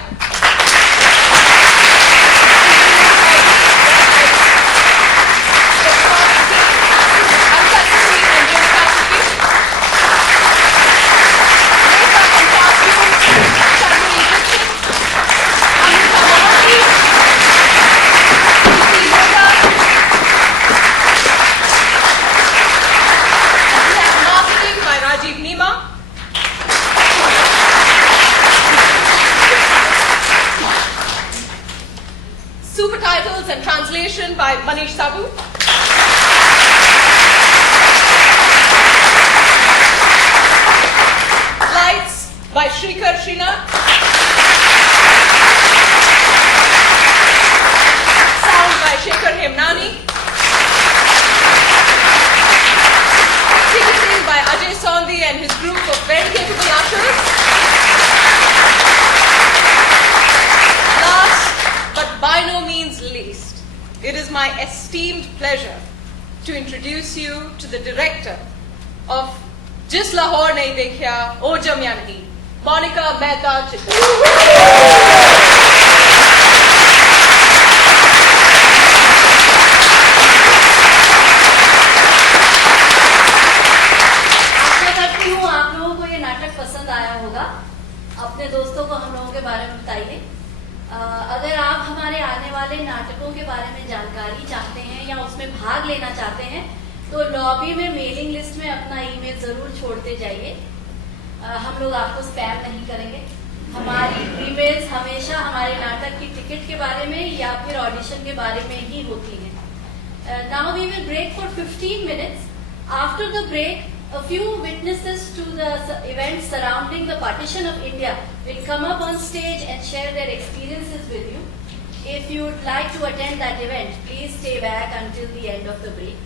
and translation by Manish Sabu. esteemed pleasure to introduce you to the director of Jis Lahore Nahi Dekhya, O Jamya Nahi, Monica Mehta Chittor. आशा करती हूँ आप लोगों को ये नाटक पसंद आया होगा। अपने दोस्तों को हम लोगों के बारे में बताइए। अगर आप हमारे आने वाले नाटकों के बारे में जानकारी चाहते हैं या उसमें भाग लेना चाहते हैं तो लॉबी में मेलिंग लिस्ट में अपना ईमेल जरूर छोड़ते जाइए। हम लोग आपको स्पैम नहीं करेंगे। हमारी ईमेल्स हमेशा हमारे नाटक की टिकट के बारे में या फिर ऑडिशन के बारे में ही होती हैं। Now we will break for 15 minutes. After the break a few witnesses to the events surrounding the partition of India will come up on stage and share their experiences with you. If you would like to attend that event, please stay back until the end of the break.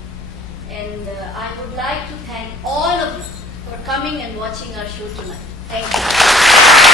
And I would like to thank all of you for coming and watching our show tonight. Thank you.